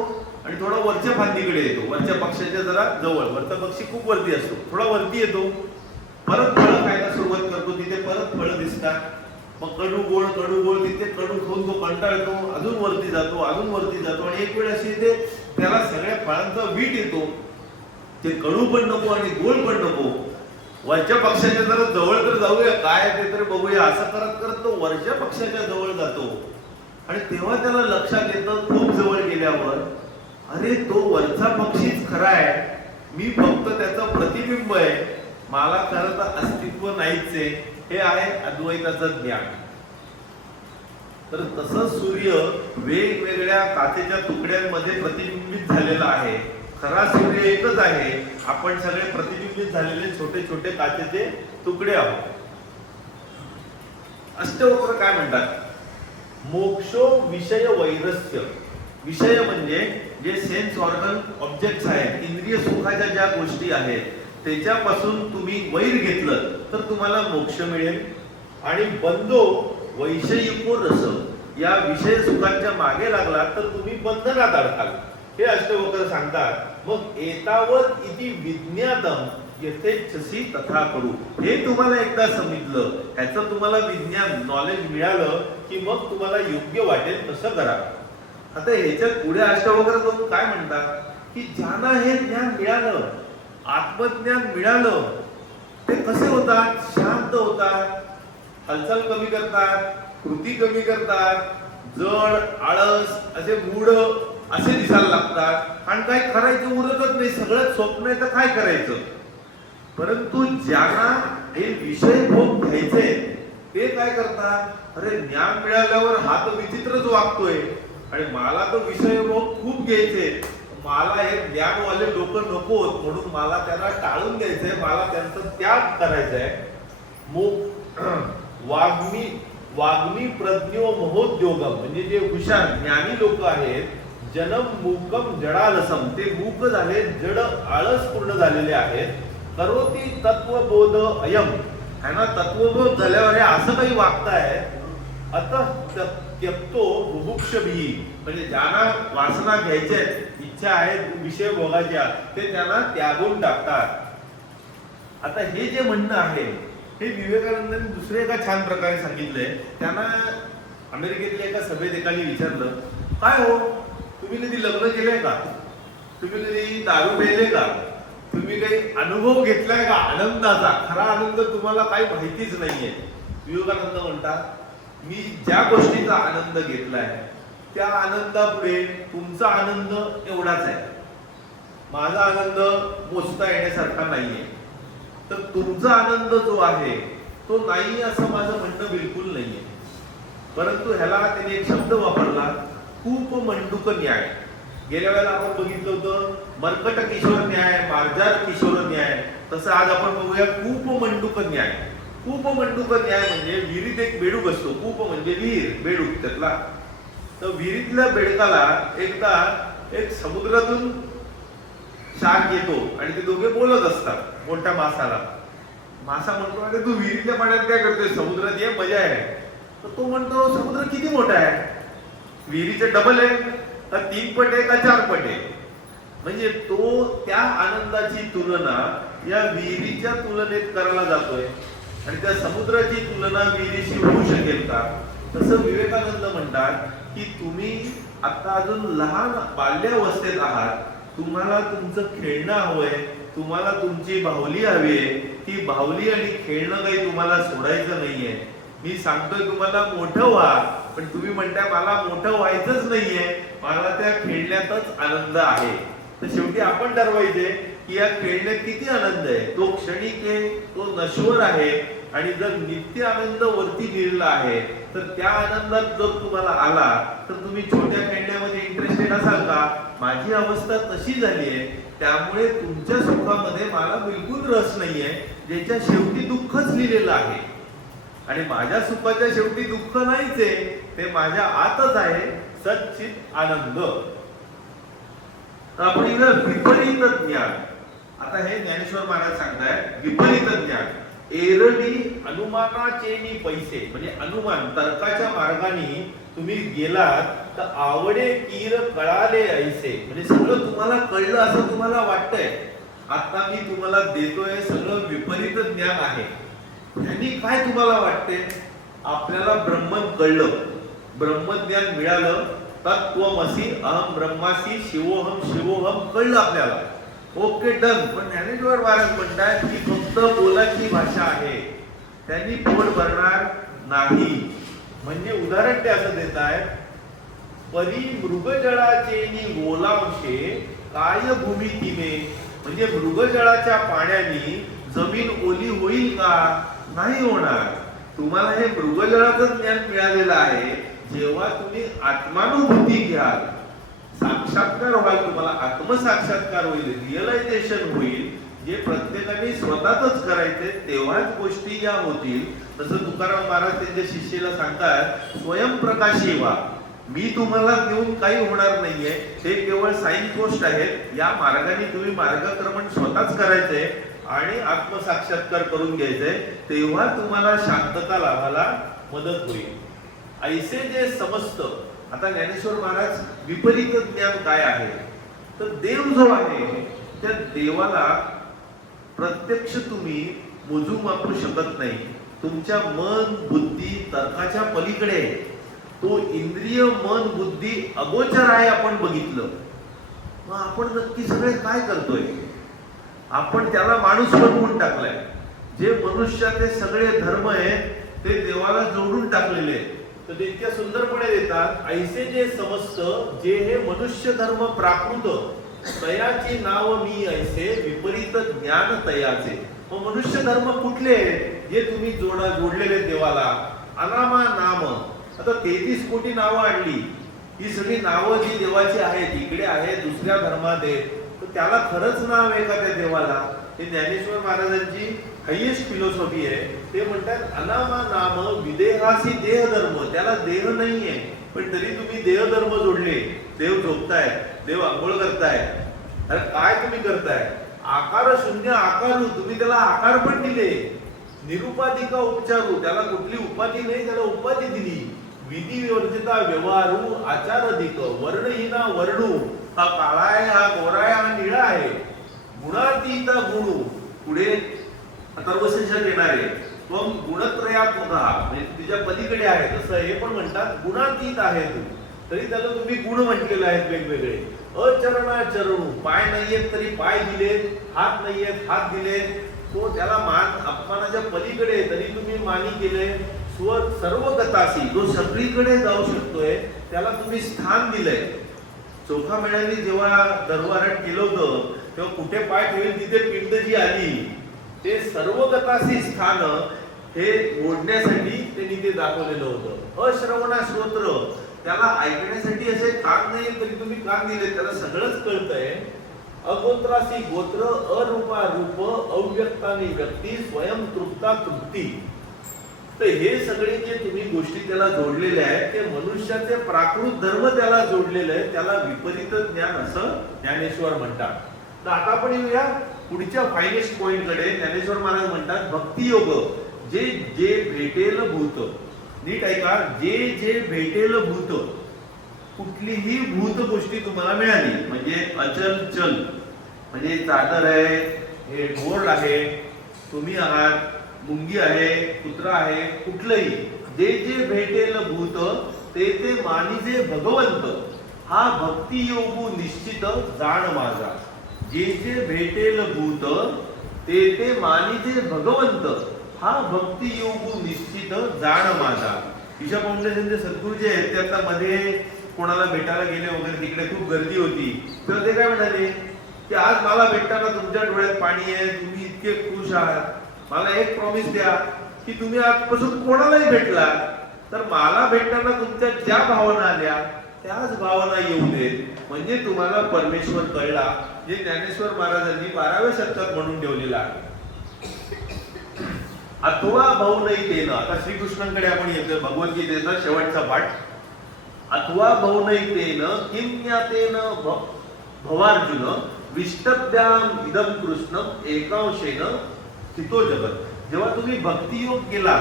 आणि थोडा वरच्या फांदीकडे येतो, वरच्या पक्षाच्या जरा जवळ. वरचा पक्षी खूप वरती असतो, थोडा वरती येतो, परत फळं खायला सुरुवात करतो. तिथे परत फळं दिसतात. मग कडू गोड तिथे कडू खाऊन तो कंटाळतो, अजून वरती जातो, अजून वरती जातो आणि एक वेळ अशी ते त्याला सगळ्या फळांचा वीट येतो. ते कडू पण नको आणि गोड पण नको. वरच्या पक्षाच्या जरा जवळ तर जाऊया, काय ते तर बघूया. असं करत करत तो वरच्या पक्षाच्या जवळ जातो आणि तेव्हा त्याला लक्षात येतं खूप जवळ गेल्यावर, अरे तो वरचा पक्षीच खरा आहे, मी फक्त त्याचं प्रतिबिंब आहे, मला खरं तर अस्तित्व नाहीच आहे. हे आहे अद्वैताचं ज्ञान. तर तसं सूर्य वेगवेगळ्या काचेच्या तुकड्यांमध्ये प्रतिबिंबित झालेला आहे. खरा सूर्य एकच आहे, आपण सगळे प्रतिबिंबित झालेले छोटे छोटे काचेचे तुकडे आहोत. अष्टवक्र काय म्हणतात? मोक्षो विषय वैरस्य. विषय म्हणजे जे सेन्स ऑर्गन ऑब्जेक्ट्स आहेत, इंद्रिय सुखाच्या ज्या गोष्टी आहेत, त्याच्यापासून तुम्ही वैर घेतलं तर तुम्हाला मोक्ष मिळेल. आणि बंधो वैषयिको रस, या विषय सुखांच्या मागे लागला तर तुम्ही बंधनात अडकाल. हे अष्टवक्र सांगतात. मग एतावत इति विज्ञातम यथेच्छसी तथा करू. हे तुम्हाला एकदा समजलं, ह्याचं तुम्हाला विज्ञान नॉलेज मिळालं की मग तुम्हाला योग्य वाटेल तसं करा. आता ह्याच्यात पुढे अष्टवक्र दोन काय म्हणतात की ज्यांना हे ज्ञान मिळालं, आत्मज्ञान मिळालं, ते कसे होतात? शांत होतात, हालचाल कमी करतात, कृती कमी करतात, जड, आळस, असे मूढ असे दिसायला लागतात आणि काय करायचं उरतच नाही, सगळं स्वप्न आहे तर काय करायचं. परंतु ज्यांना हे विषय भोग घ्यायचे ते काय करतात? अरे ज्ञान मिळाल्यावर हा तर विचित्रच वागतोय आणि मला तर विषय भोग खूप घ्यायचे, मला हे ज्ञानवाले लोक नकोत म्हणून मला त्यांना टाळून द्यायचंय, मला त्यांचा त्याग करायचा आहे. वाग्मी प्रज्ञो महोद्योगम, म्हणजे जे हुशार ज्ञानी लोक आहेत, जनम मूकम जडालसम, ते मूक झाले, जड आळस पूर्ण झालेले आहेत. करोती तत्वबोध अयम, है ना, तत्वबोध झाल्यावर हे असं काही वागताय. अतः त्यक्तो बुभुक्षभी, म्हणजे ज्यांना वासना घ्यायच्या इच्छा आहेत, विषय भोगायच्या, ते त्यांना त्यागून टाकतात. आता हे जे म्हणणं आहे हे विवेकानंदांनी दुसरे एका छान प्रकारे सांगितलंय. त्यांना अमेरिकेतल्या एका सभेत एकाने विचारलं, काय हो, तुम्ही कधी लग्न केलंय का? तुम्ही कधी दारू प्यायले का? तुम्ही काही अनुभव घेतलाय का आनंदाचा? खरा आनंद तुम्हाला काही माहितीच नाहीये. विवेकानंद म्हणतात, मी ज्या गोष्टीचा आनंद घेतलाय त्या आनंदापुढे तुमचा आनंद एवढाच आहे. माझा आनंद मोजता येण्यासारखा नाहीये. तर तुमचा आनंद जो आहे तो नाही असं माझं म्हणणं बिलकुल नाहीये. परंतु ह्याला त्याने एक शब्द वापरला, खूप मंडूक न्याय. गेल्या वेळेला आपण बघितलं होतं मर्कट किशोर न्याय, मार्जार किशोर न्याय. तसं आज आपण बघूया कूप मंडूक न्याय. कूप मंडूक न्याय म्हणजे विहिरीत एक बेडूक असतो. कूप म्हणजे विहीर, बेडूक त्यातला. तर विहिरीतल्या बेडकाला एकदा एक समुद्रातून शार्क येतो आणि ते दोघे बोलत असतात मोठ्या मासाला. मासा म्हणतो, अरे तू विहिरीतल्या पाण्यात काय करतोय, समुद्रात ये, मजा आहे. तर तो म्हणतो, समुद्र किती मोठा आहे? विहिरीचे डबल आहे का 3 पट आहे का 4 पट आहे? म्हणजे तो त्या आनंदाची तुलना या विहिरीच्या तुलनेत करायला जातोय आणि त्या समुद्राची तुलना विहिरीशी होऊ शकेल का? तसं विवेकानंद म्हणतात की तुम्ही आता अजून लहान बाल्यावस्थेत आहात. तुम्हाला तुमचं खेळणं हवंय, तुम्हाला तुमची बाहुली हवी आहे. ती बाहुली आणि खेळणं काही तुम्हाला सोडायचं नाहीये. मी सांगतोय तुम्हाला मोठं व्हा, पण तुम्ही म्हणताय मला मोठं व्हायचंच नाहीये, मला त्या खेळण्यातच आनंद आहे. तर शेवटी आपण ठरवायचे की या खेळण्यात किती आनंद आहे. तो क्षणिक आहे, तो नश्वर आहे. आणि जर नित्य आनंद वरती गेलेला आहे तर त्या आनंदात जर तुम्हाला आला तर तुम्ही छोट्या खेळण्यामध्ये इंटरेस्टेड असाल का? माझी अवस्था तशी झाली आहे, त्यामुळे तुमच्या सुखामध्ये मला बिलकुल रस नाहीये, ज्याच्या शेवटी दुःखच लिहिलेलं आहे. आणि माझ्या सुखाच्या शेवटी दुःख नाहीच आहे, ते माझ्या आतच आहे, सच्चित आनंद. तर आपण इथं विपरीत ज्ञान, आता हे ज्ञानेश्वर महाराज सांगताय विपरीत ज्ञान. एरवी अनुमानाचेनी पैसे, म्हणजे अनुमान तर्काच्या मार्गाने तुम्ही गेलात तर आवडे कीर कळाले ऐसे, म्हणजे सगळं तुम्हाला कळलं असं तुम्हाला वाटतंय. आता मी तुम्हाला देतोय सगळं विपरीत ज्ञान आहे. ह्यानी काय तुम्हाला वाटते? आपल्याला ब्रह्मन कळलं, ब्रह्मज्ञान मिळालं, तत्त्वमसी अहम ब्रह्मासी शिवोहम शिवोहम कळलं आपल्याला. Okay, done. पण ज्ञानेश्वर महाराज म्हणतात की फक्त बोलाची भाषा आहे, त्यांनी पोट भरणार नाही. म्हणजे उदाहरण ते असं देत आहेत, परी मृगजळाचे गोलांशे काय भूमितीने, म्हणजे मृगजळाच्या पाण्याने जमीन ओली होईल का? नाही होणार. तुम्हाला हे मृगजळाचं ज्ञान मिळालेलं आहे. जेव्हा तुम्ही आत्मानुभूती घ्याल, साक्षात्कार व्हाल, तुम्हाला आत्मसाक्षात्कार होईल, रिअलायझेशन होईल, जे प्रत्येकाने स्वतःच करायचे, तेव्हाच गोष्टी या होतील. तसं तुकाराम महाराज त्यांच्या शिष्याला सांगतात, स्वयंप्रकाशी व्हा. मी तुम्हाला घेऊन काही होणार नाहीये, ते केवळ साईन पोस्ट आहेत. या मार्गाने तुम्ही मार्गक्रमण स्वतःच करायचंय आणि आत्मसाक्षात्कार करून घ्यायचंय, तेव्हा तुम्हाला शांतता लाभायला मदत होईल. ऐसे जे समजतं. आता ज्ञानेश्वर महाराज विपरीत ज्ञान काय आहे? तर देव जो आहे त्या देवाला प्रत्यक्ष तुम्ही मोजू मापू शकत नाही. तुमच्या मन बुद्धी तर्काच्या पलीकडे तो इंद्रिय मन बुद्धी अगोचर आहे, आपण बघितलं. मग आपण नक्की सगळे काय करतोय? आपण त्याला माणूस बनवून टाकलाय. जे मनुष्याचे सगळे धर्म आहेत ते देवाला जोडून टाकलेले आहेत. तर ते इतक्या सुंदरपणे देतात, ऐसे जे समस्त जे हे मनुष्य धर्म प्राकृत तयाची नाव मी ऐसे विपरीत ज्ञान तयाचे. मग मनुष्य धर्म कुठले जे तुम्ही जोडलेले देवाला? अनामा नाम. आता 33 कोटी नावं आणली, ही सगळी नावं जी देवाची आहेत, इकडे आहे दुसऱ्या धर्मात आहेत, तर त्याला खरंच नाव आहे का त्या देवाला? हे ज्ञानेश्वर महाराजांची हायेस्ट फिलॉसॉफी आहे. ते म्हणतात अनामा नाम विदेहासी देह धर्म. त्याला देह नाहीये, पण तरी तुम्ही देहधर्म जोडले, देव झोपताय, देव आंघोळ करताय, अरे काय तुम्ही करताय? आकार शून्य आकारू, तुम्ही त्याला आकार पण दिले. निरुपाधिका उपचारू, त्याला कुठली उपाधी नाही, त्याला उपाधी दिली. विधी विवर्जिता व्यवहारू आचार अधिक, वर्णहीना वर्णू, हा काळा आहे, हा गोरा आहे, हा निळा आहे. गुणातीता गुणू, पुढे अथर्वशीर्षक येणार आहे. त्वम गुणत्रयात्मक, म्हणजे तिच्या पलीकडे आहे. तसं हे पण म्हणतात गुणातीत आहे तू, तरी त्याला तुम्ही गुण म्हटलेले आहेत वेगवेगळे. अचरणाचरणू, पाय नाहीयेत तरी पाय दिलेत, हात नाहीयेत हात दिलेत. तो त्याला मान अपमानाच्या पलीकडे तरी तुम्ही मानी केले. सर्व गतासी, जो सगळीकडे जाऊ शकतोय, त्याला तुम्ही स्थान दिलंय. चोखा मेळ्याने जेव्हा दरबारात केलं होतं, तेव्हा कुठे पाय ठेवेल तिथे पिंड जी आली, ते सर्व गतासी स्थान हे ओढण्यासाठी त्यांनी ते दाखवलेलं होतं. अश्रवणा स्तोत्र, त्याला ऐकण्यासाठी असे कान नाही तरी तुम्ही कान दिले, त्याला सगळंच कळतंय. अगोत्रासी गोत्र, अरूपा रूप, अव्यक्तानी व्यक्ती, स्वयं तृप्ता तृप्ती. तर हे सगळे जे तुम्ही गोष्टी त्याला जोडलेल्या आहेत, ते मनुष्याचे प्राकृत धर्म त्याला जोडलेले आहे. त्याला विपरीत ज्ञान असं ज्ञानेश्वर म्हणतात. तर आता आपण येऊया पुढच्या फायनेस्ट पॉइंट कडे. ज्ञानेश्वर महाराज म्हणतात भक्तियोग, जे जे भेटेल भूत. नीट ऐका, जे जे भेटेल भूत, कुठलीही भूत गोष्टी तुम्हाला मिळाली, म्हणजे अचल चल, म्हणजे चादर आहे, हे बोर्ड आहे, तुम्ही आहात, मुंगी आहे, कुत्रा आहे, कुठलंही जे जे भेटेल भूत, ते ते मानिजे भगवंत, हा भक्ती योगू निश्चित जाण माझा. जे जे भेटेल भूत, ते ते मानिजे भगवंत, हा भक्ती योगू निश्चित जाण माझा. ईशा फाउंडेशनचे सद्गुरू जे आहेत, ते आता मध्ये कोणाला भेटायला गेले वगैरे, तिकडे खूप गर्दी होती, तर ते काय म्हणाले की आज मला भेटताना तुमच्या डोळ्यात पाणी आहे, तुम्ही इतके खुश आहात, मला एक प्रॉमिस द्या की तुम्ही आजपासून कोणालाही भेटला तर मला भेटताना तुमच्या ज्या भावना आल्या त्याच भावना येऊ देत, म्हणजे तुम्हाला परमेश्वर कळला. जे ज्ञानेश्वर महाराजांनी 12व्या शतकात म्हणून ठेवलेला आहे. अथवा भावनैतेन, आता श्रीकृष्णांकडे आपण येतोय, भगवद्गीतेचा शेवटचा पाठ. अथवा भावनैतेन किं ज्ञातेन भवार्जुन विष्टभ्याम इदं कृष्णम एकांशेन स्थितो जगत. जेव्हा तुम्ही भक्तियोग केला,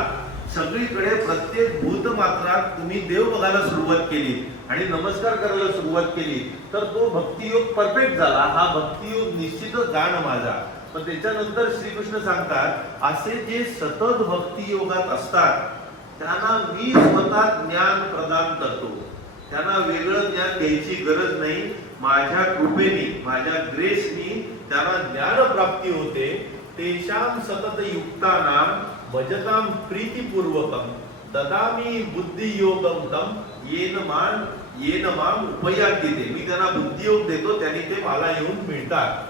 सगळीकडे प्रत्येक भूतमात्रात तुम्ही देव बघायला सुरुवात केली आणि नमस्कार करायला सुरुवात केली, तर तो भक्तियोग परफेक्ट झाला. हा भक्तियोग निश्चितच जाण माझा. पण त्याच्यानंतर श्रीकृष्ण सांगतात, असे जे सतत भक्तियोगात असतात त्यांना मी स्वतः ज्ञान प्रदान करतो. त्यांना वेगळं ज्ञान द्यायची गरज नाही. माझ्या कृपेने, माझ्या ग्रेसनी त्यांना ज्ञान प्राप्ती होते. तेषां सतत युक्तानां भजतां प्रीतिपूर्वकं ददामि बुद्धियोगं तं येन माम उपयाद्यते. मी त्यांना बुद्धियोग देतो, त्यांनी ते मला येऊन मिळतात.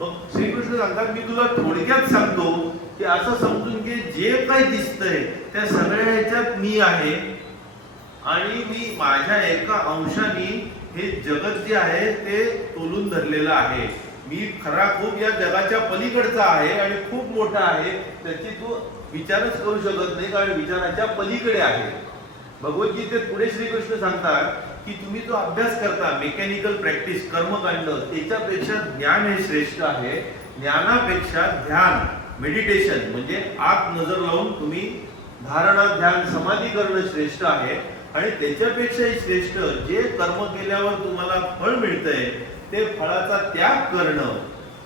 मग श्रीकृष्ण सांगतात, मी तुला थोडक्यात सांगतो की असं समजून घे, जे काही दिसतंय त्या सगळ्या ह्याच्यात मी आहे आणि मी माझ्या एका अंशाने हे जगत जे आहे ते तोलून धरलेलं आहे. मी खरा खूप या जगाच्या पलीकडचा आहे आणि खूप मोठा आहे, त्याची तू विचारच करू शकत नाही, कारण विचाराच्या पलीकडे आहे. भगवद्गीतेत पुढे श्रीकृष्ण सांगतात की तुम्ही जो अभ्यास करता, मेकॅनिकल प्रॅक्टिस, कर्मकांड, त्याच्यापेक्षा ज्ञान हे श्रेष्ठ आहे. ज्ञानापेक्षा ध्यान, मेडिटेशन, म्हणजे आत नजर लावून तुम्ही धारणा, ध्यान, समाधी करणं श्रेष्ठ आहे. आणि त्याच्यापेक्षाही श्रेष्ठ जे कर्म केल्यावर तुम्हाला फळ मिळतंय, ते फळाचा त्याग करणं,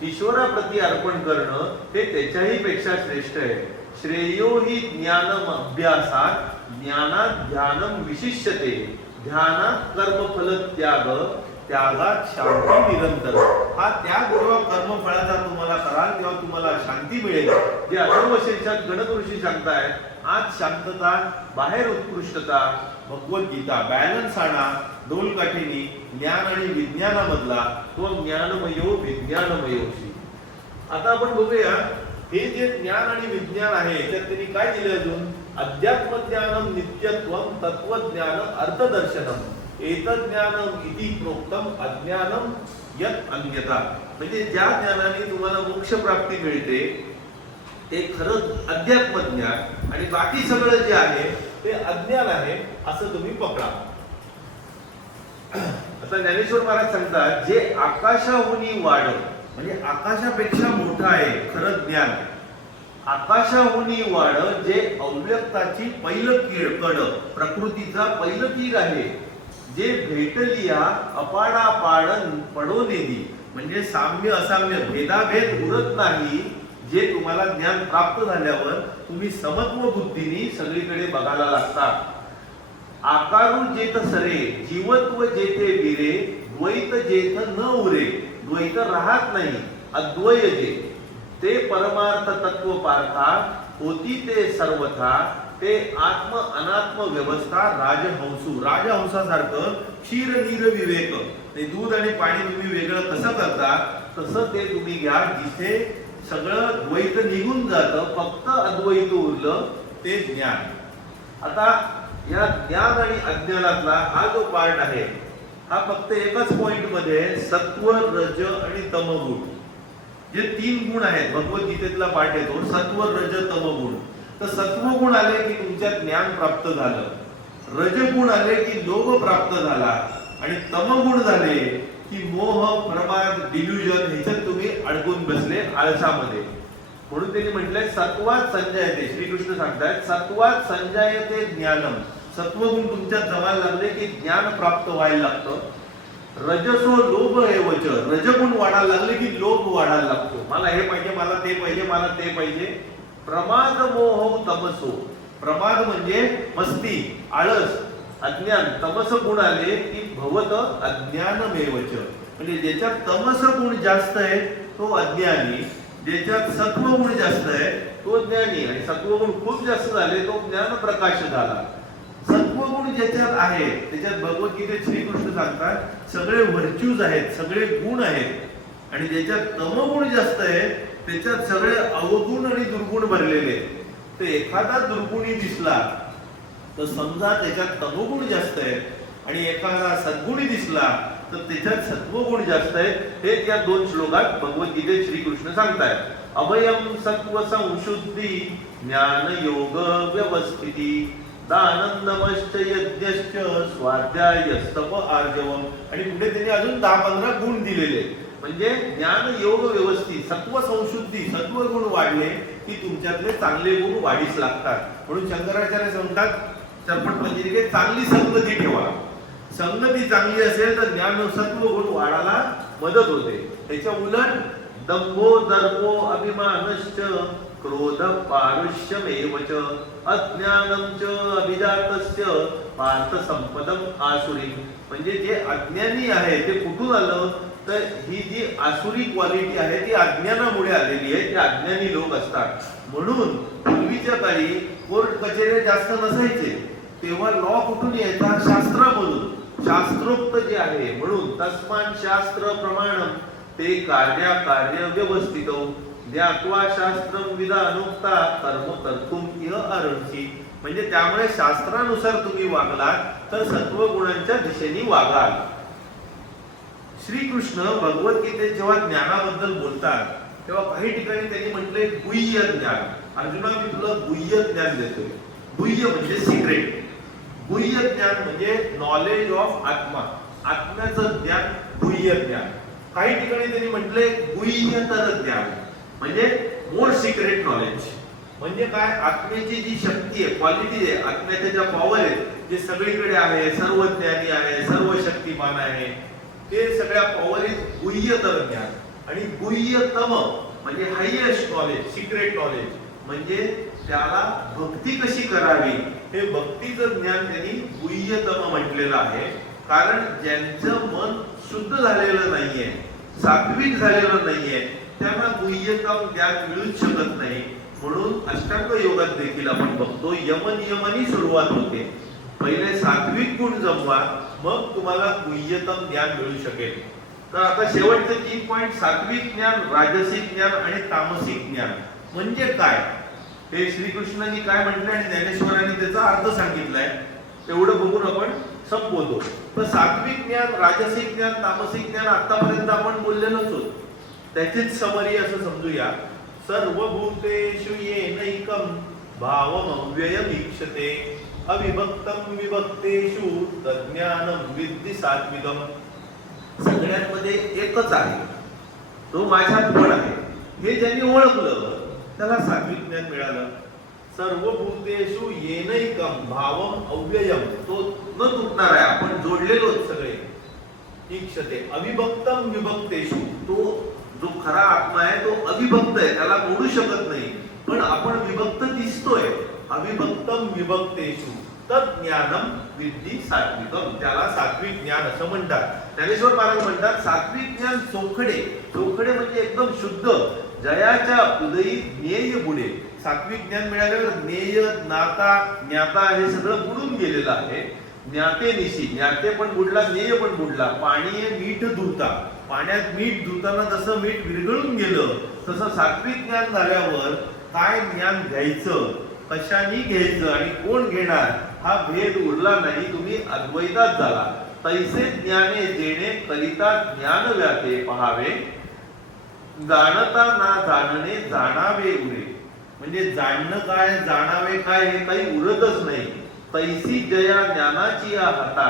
ईश्वराप्रती अर्पण करणं, ते त्याच्याही पेक्षा श्रेष्ठ आहे. श्रेयो हि ज्ञानम अभ्यासात ज्ञानात ध्यानम विशिष्यते. ध्यानात कर्मफल त्याग, त्यागात शांती निरंतर. हा त्याग जेव्हा कर्मफळाचा तुम्हाला कराल तेव्हा तुम्हाला शांती मिळेल. जे अथर्वशीर्षात गणक ऋषी सांगतायत, आज शांतता, बाहेर उत्कृष्टता. भगवद्गीता बॅलन्स आणा डोलकाठीनी ज्ञान आणि विज्ञानामधला, तो ज्ञानमयो विज्ञानमयोशी. आता आपण बघूया हे जे ज्ञान आणि विज्ञान आहे त्यात त्यांनी काय दिले अजून. अध्यात्म ज्ञानम नित्यत्वम तत्वज्ञान अर्थदर्शनम एतज्ञानम इति प्रोक्तम अज्ञानम यत अन्यथा. म्हणजे ज्या ज्ञानाने तुम्हाला मोक्ष प्राप्ती मिळते ते खरंच अध्यात्म ज्ञान, आणि बाकी सगळं जे आहे ते अज्ञान आहे असं तुम्ही पकडा. आता ज्ञानेश्वर महाराज सांगतात जे आकाशाहुनी वाढ, म्हणजे आकाशापेक्षा मोठं आहे खरं ज्ञान. आकाशाहुनी वाढ जे अव्यक्ताची पहिलं कड, प्रकृतीचा पहिलं तीर आहे, जे भेटलिया अपाडापाड पडो नेदी, म्हणजे साम्य असाम्य भेदाभेद उरत नाही, जे तुम्हाला ज्ञान प्राप्त झाल्यावर तुम्ही समत्व बुद्धीने सगळीकडे बघायला लागतात. आकारू जेथ सरे जीवत्व जेथे विरे, द्वैत जेथ न उरे, द्वैत राहत नाही, अद्वय जे ते परमार्थ तत्व पार्था, होती ते सर्वथा, ते आत्म अनात्म व्यवस्था राजहंसू. राजहंसासारखं क्षीर नीर विवेक, ते दूध आणि पाणी तुम्ही वेगळं कसं करता तसं ते तुम्ही घ्या, जिथे सगळं द्वैत निघून जातं, फक्त अद्वैत उरलं, ते ज्ञान. आता या ज्ञान आणि अज्ञानातला हा जो पार्ट आहे, हा फक्त एकाच पॉइंट मध्ये सत्व, रज आणि तमगुण, जे 3 गुण आहेत, भगवद्गीतेतला पाठ येतो सत्व, रज, तमगुण. तर सत्वगुण आले की तुमच्यात ज्ञान प्राप्त झालं, रजगुण आले की लोभ प्राप्त झाला, आणि तमगुण झाले की मोह, प्रमाद, डिल्युजन ह्याच्यात तुम्ही अडकून बसले आळसामध्ये. म्हणून त्यांनी म्हटलंय सत्वात संजायते. श्रीकृष्ण सांगतायत सत्वात संजायते ज्ञानम. सत्वगुण तुमच्यात जमायला लागले की ज्ञान प्राप्त व्हायला लागतं. रजसो लोभ एवच, रजगुण वाढायला लागले की लोभ वाढायला लागतो, मला हे पाहिजे, मला ते पाहिजे, मला ते पाहिजे. प्रमाद मोह तमसो, प्रमाद म्हणजे मस्ती, आळस, अज्ञान. तमस गुण आले की भवत अज्ञानमेवच, म्हणजे ज्याच्यात तमस गुण जास्त आहे तो अज्ञानी, ज्याच्यात सत्वगुण जास्त आहे तो ज्ञानी, आणि सत्वगुण खूप जास्त झाले तो ज्ञान प्रकाश झाला. सत्वगुण ज्याच्यात आहे त्याच्यात भगवद्गीतेत श्रीकृष्ण सांगतात सगळे व्हर्च्यूज आहेत, सगळे गुण आहेत, आणि ज्याच्यात तमगुण जास्त आहे त्याच्यात सगळे अवगुण आणि दुर्गुण भरलेले. तर एखादा दुर्गुणी दिसला तर समजा त्याच्यात तमोगुण जास्त आहे, आणि एखादा सद्गुणी दिसला तर त्याच्यात सत्वगुण जास्त आहे. हे त्या 2 श्लोकात भगवद्गीतेत श्रीकृष्ण सांगतायत. अभयम सत्व संशुद्धी ज्ञान योग व्यवस्थिती, दानंदमश्च यज्ञश्च स्वाध्यायस्तप आर्जवम. आणि पुढे त्यांनी अजून 10-15 गुण दिलेले, म्हणजे ज्ञान योग व्यवस्थित, सत्व संशुद्धी, सत्व गुण वाढले की तुमच्यातले चांगले गुण वाढीस लागतात. म्हणून शंकराचार्य सांगतात चरपट पंचरिकेत चांगली संगती ठेवा. संगती चांगली असेल तर ज्ञान सत्व गुण वाढायला मदत होते. त्याच्या उलट दंभो दर्पो अभिमानश्च क्रोध पारुष्यमेवच अज्ञानंच अभिजातस्य पार्थ संपदम आसुरी. म्हणजे जे अज्ञानी आहे ते कुठून आलं तर ही जी आसुरी क्वालिटी आहे ती अज्ञानामुळे आलेली आहे, ते अज्ञानी लोक असतात. म्हणून पूर्वीच्या काळी कोर्ट कचेऱ्या जास्त नसायचे, तेव्हा लॉ कुठून यायचा? शास्त्रामधून, शास्त्रोक्त जे आहे. म्हणून तस्मात् शास्त्र प्रमाणम ते कार्य व्यवस्थित ज्ञात्वा शास्त्रम विधानोक्ता कर्म कर्तुम इह अर्हसि. म्हणजे त्यामुळे शास्त्रानुसार तुम्ही वागलात तर सत्वगुणांच्या दिशेने वागाल. श्रीकृष्ण भगवद्गीतेत जेव्हा ज्ञानाबद्दल बोलतात तेव्हा काही ठिकाणी त्यांनी म्हटले गुह्य ज्ञान. अर्जुना मी तुला गुह्य ज्ञान देतोय. गुह्य म्हणजे सिक्रेट, गुह्य ज्ञान म्हणजे नॉलेज ऑफ आत्मा, आत्म्याचं ज्ञान गुह्य ज्ञान. काही ठिकाणी त्यांनी म्हटले गुह्यतर ज्ञान म्हणजे मोर सिक्रेट नॉलेज. म्हणजे काय? आत्म्याची जी शक्ती आहे, क्वालिटी आहे, आत्म्याच्या ज्या पॉवर आहेत, जे सगळीकडे आहे, सर्व ज्ञानी आहे, सर्व शक्तिमान आहे, ते सगळ्या पॉवरीत गुह्यतर ज्ञान. आणि गुह्यतम म्हणजे हायेस्ट नॉलेज, सिक्रेट नॉलेज. म्हणजे त्याला भक्ती कशी करावी हे भक्तीचं ज्ञान त्यांनी गुह्यतम म्हटलेलं आहे. कारण ज्यांचं मन शुद्ध झालेलं नाहीये, सात्विक झालेलं नाहीये, त्यांना गुह्यतम ज्ञान मिळूच शकत नाही. म्हणून अष्टांग योगात देखील आपण बघतो यमनियमानी सुरुवात होते. पहिले सात्विक गुण जमवा, मग तुम्हाला गुह्यतम ज्ञान मिळू शकेल. तर आता शेवटचे 3 पॉइंट, सात्विक ज्ञान, राजसिक ज्ञान आणि तामसिक ज्ञान म्हणजे काय हे श्रीकृष्णांनी काय म्हटले आणि ज्ञानेश्वरांनी त्याचा अर्थ सांगितलाय, तेवढं बघून आपण संपवतो. तर सात्विक ज्ञान, राजसिक ज्ञान, तामसिक ज्ञान आतापर्यंत आपण बोललेलोच आहोत. त्याचीच समरी असं समजूया. सर्वभूतेषु येनैकं भावमव्ययम् ईक्षते अविभक्तं विभक्तेषु तज्ज्ञानं विद्धि सात्विकम्. सगळ्यांमध्ये एकच आहे, तो माझ्यात पण आहे, हे ज्यांनी ओळखलं त्याला सात्विक ज्ञान मिळालं. सर्वभूतेषु येनैकं भावम अव्ययम, तो न तुटणार आहे, आपण जोडलेलो सगळे. ईक्षते अविभक्तम विभक्तेषु, तो जो खरा आत्मा आहे तो अविभक्त आहे, त्याला मोडू शकत नाही, पण आपण विभक्त दिसतोय. अविभक्तम विभक्तेषु तज्ज्ञानम विद्धि सात्विकम, त्याला सात्विक ज्ञान असं म्हणतात. ज्ञानेश्वर महाराज म्हणतात सात्विक ज्ञान चोखडे, चोखडे म्हणजे एकदम शुद्ध, जयाच्या उदयी ज्ञेय बुडे. सात्विक ज्ञान मिळाल्यावर ज्ञेय, नाता, ज्ञाता हे सगळं बुडून गेलेलं आहे. ज्ञाते निशी, ज्ञाते पण बुडला, ज्ञेय पण बुडला. पाणी मीठ धुता, पाण्यात मीठ धुताना जसं मीठ विरघळून गेलं, तसं सात्विक ज्ञान झाल्यावर काय ज्ञान घ्यायचं, कशाने घ्यायचं आणि कोण घेणार हा भेद उरला नाही. तुम्ही अद्वैतात झाला. तैसे ज्ञाने जेणे करिता ज्ञान व्यापे पहावे, जाणता ना जाणणे जाणावे उरे. म्हणजे जाणणं काय, जाणावे काय हे काही उरतच नाही. तैसी जया ज्ञानाची हाता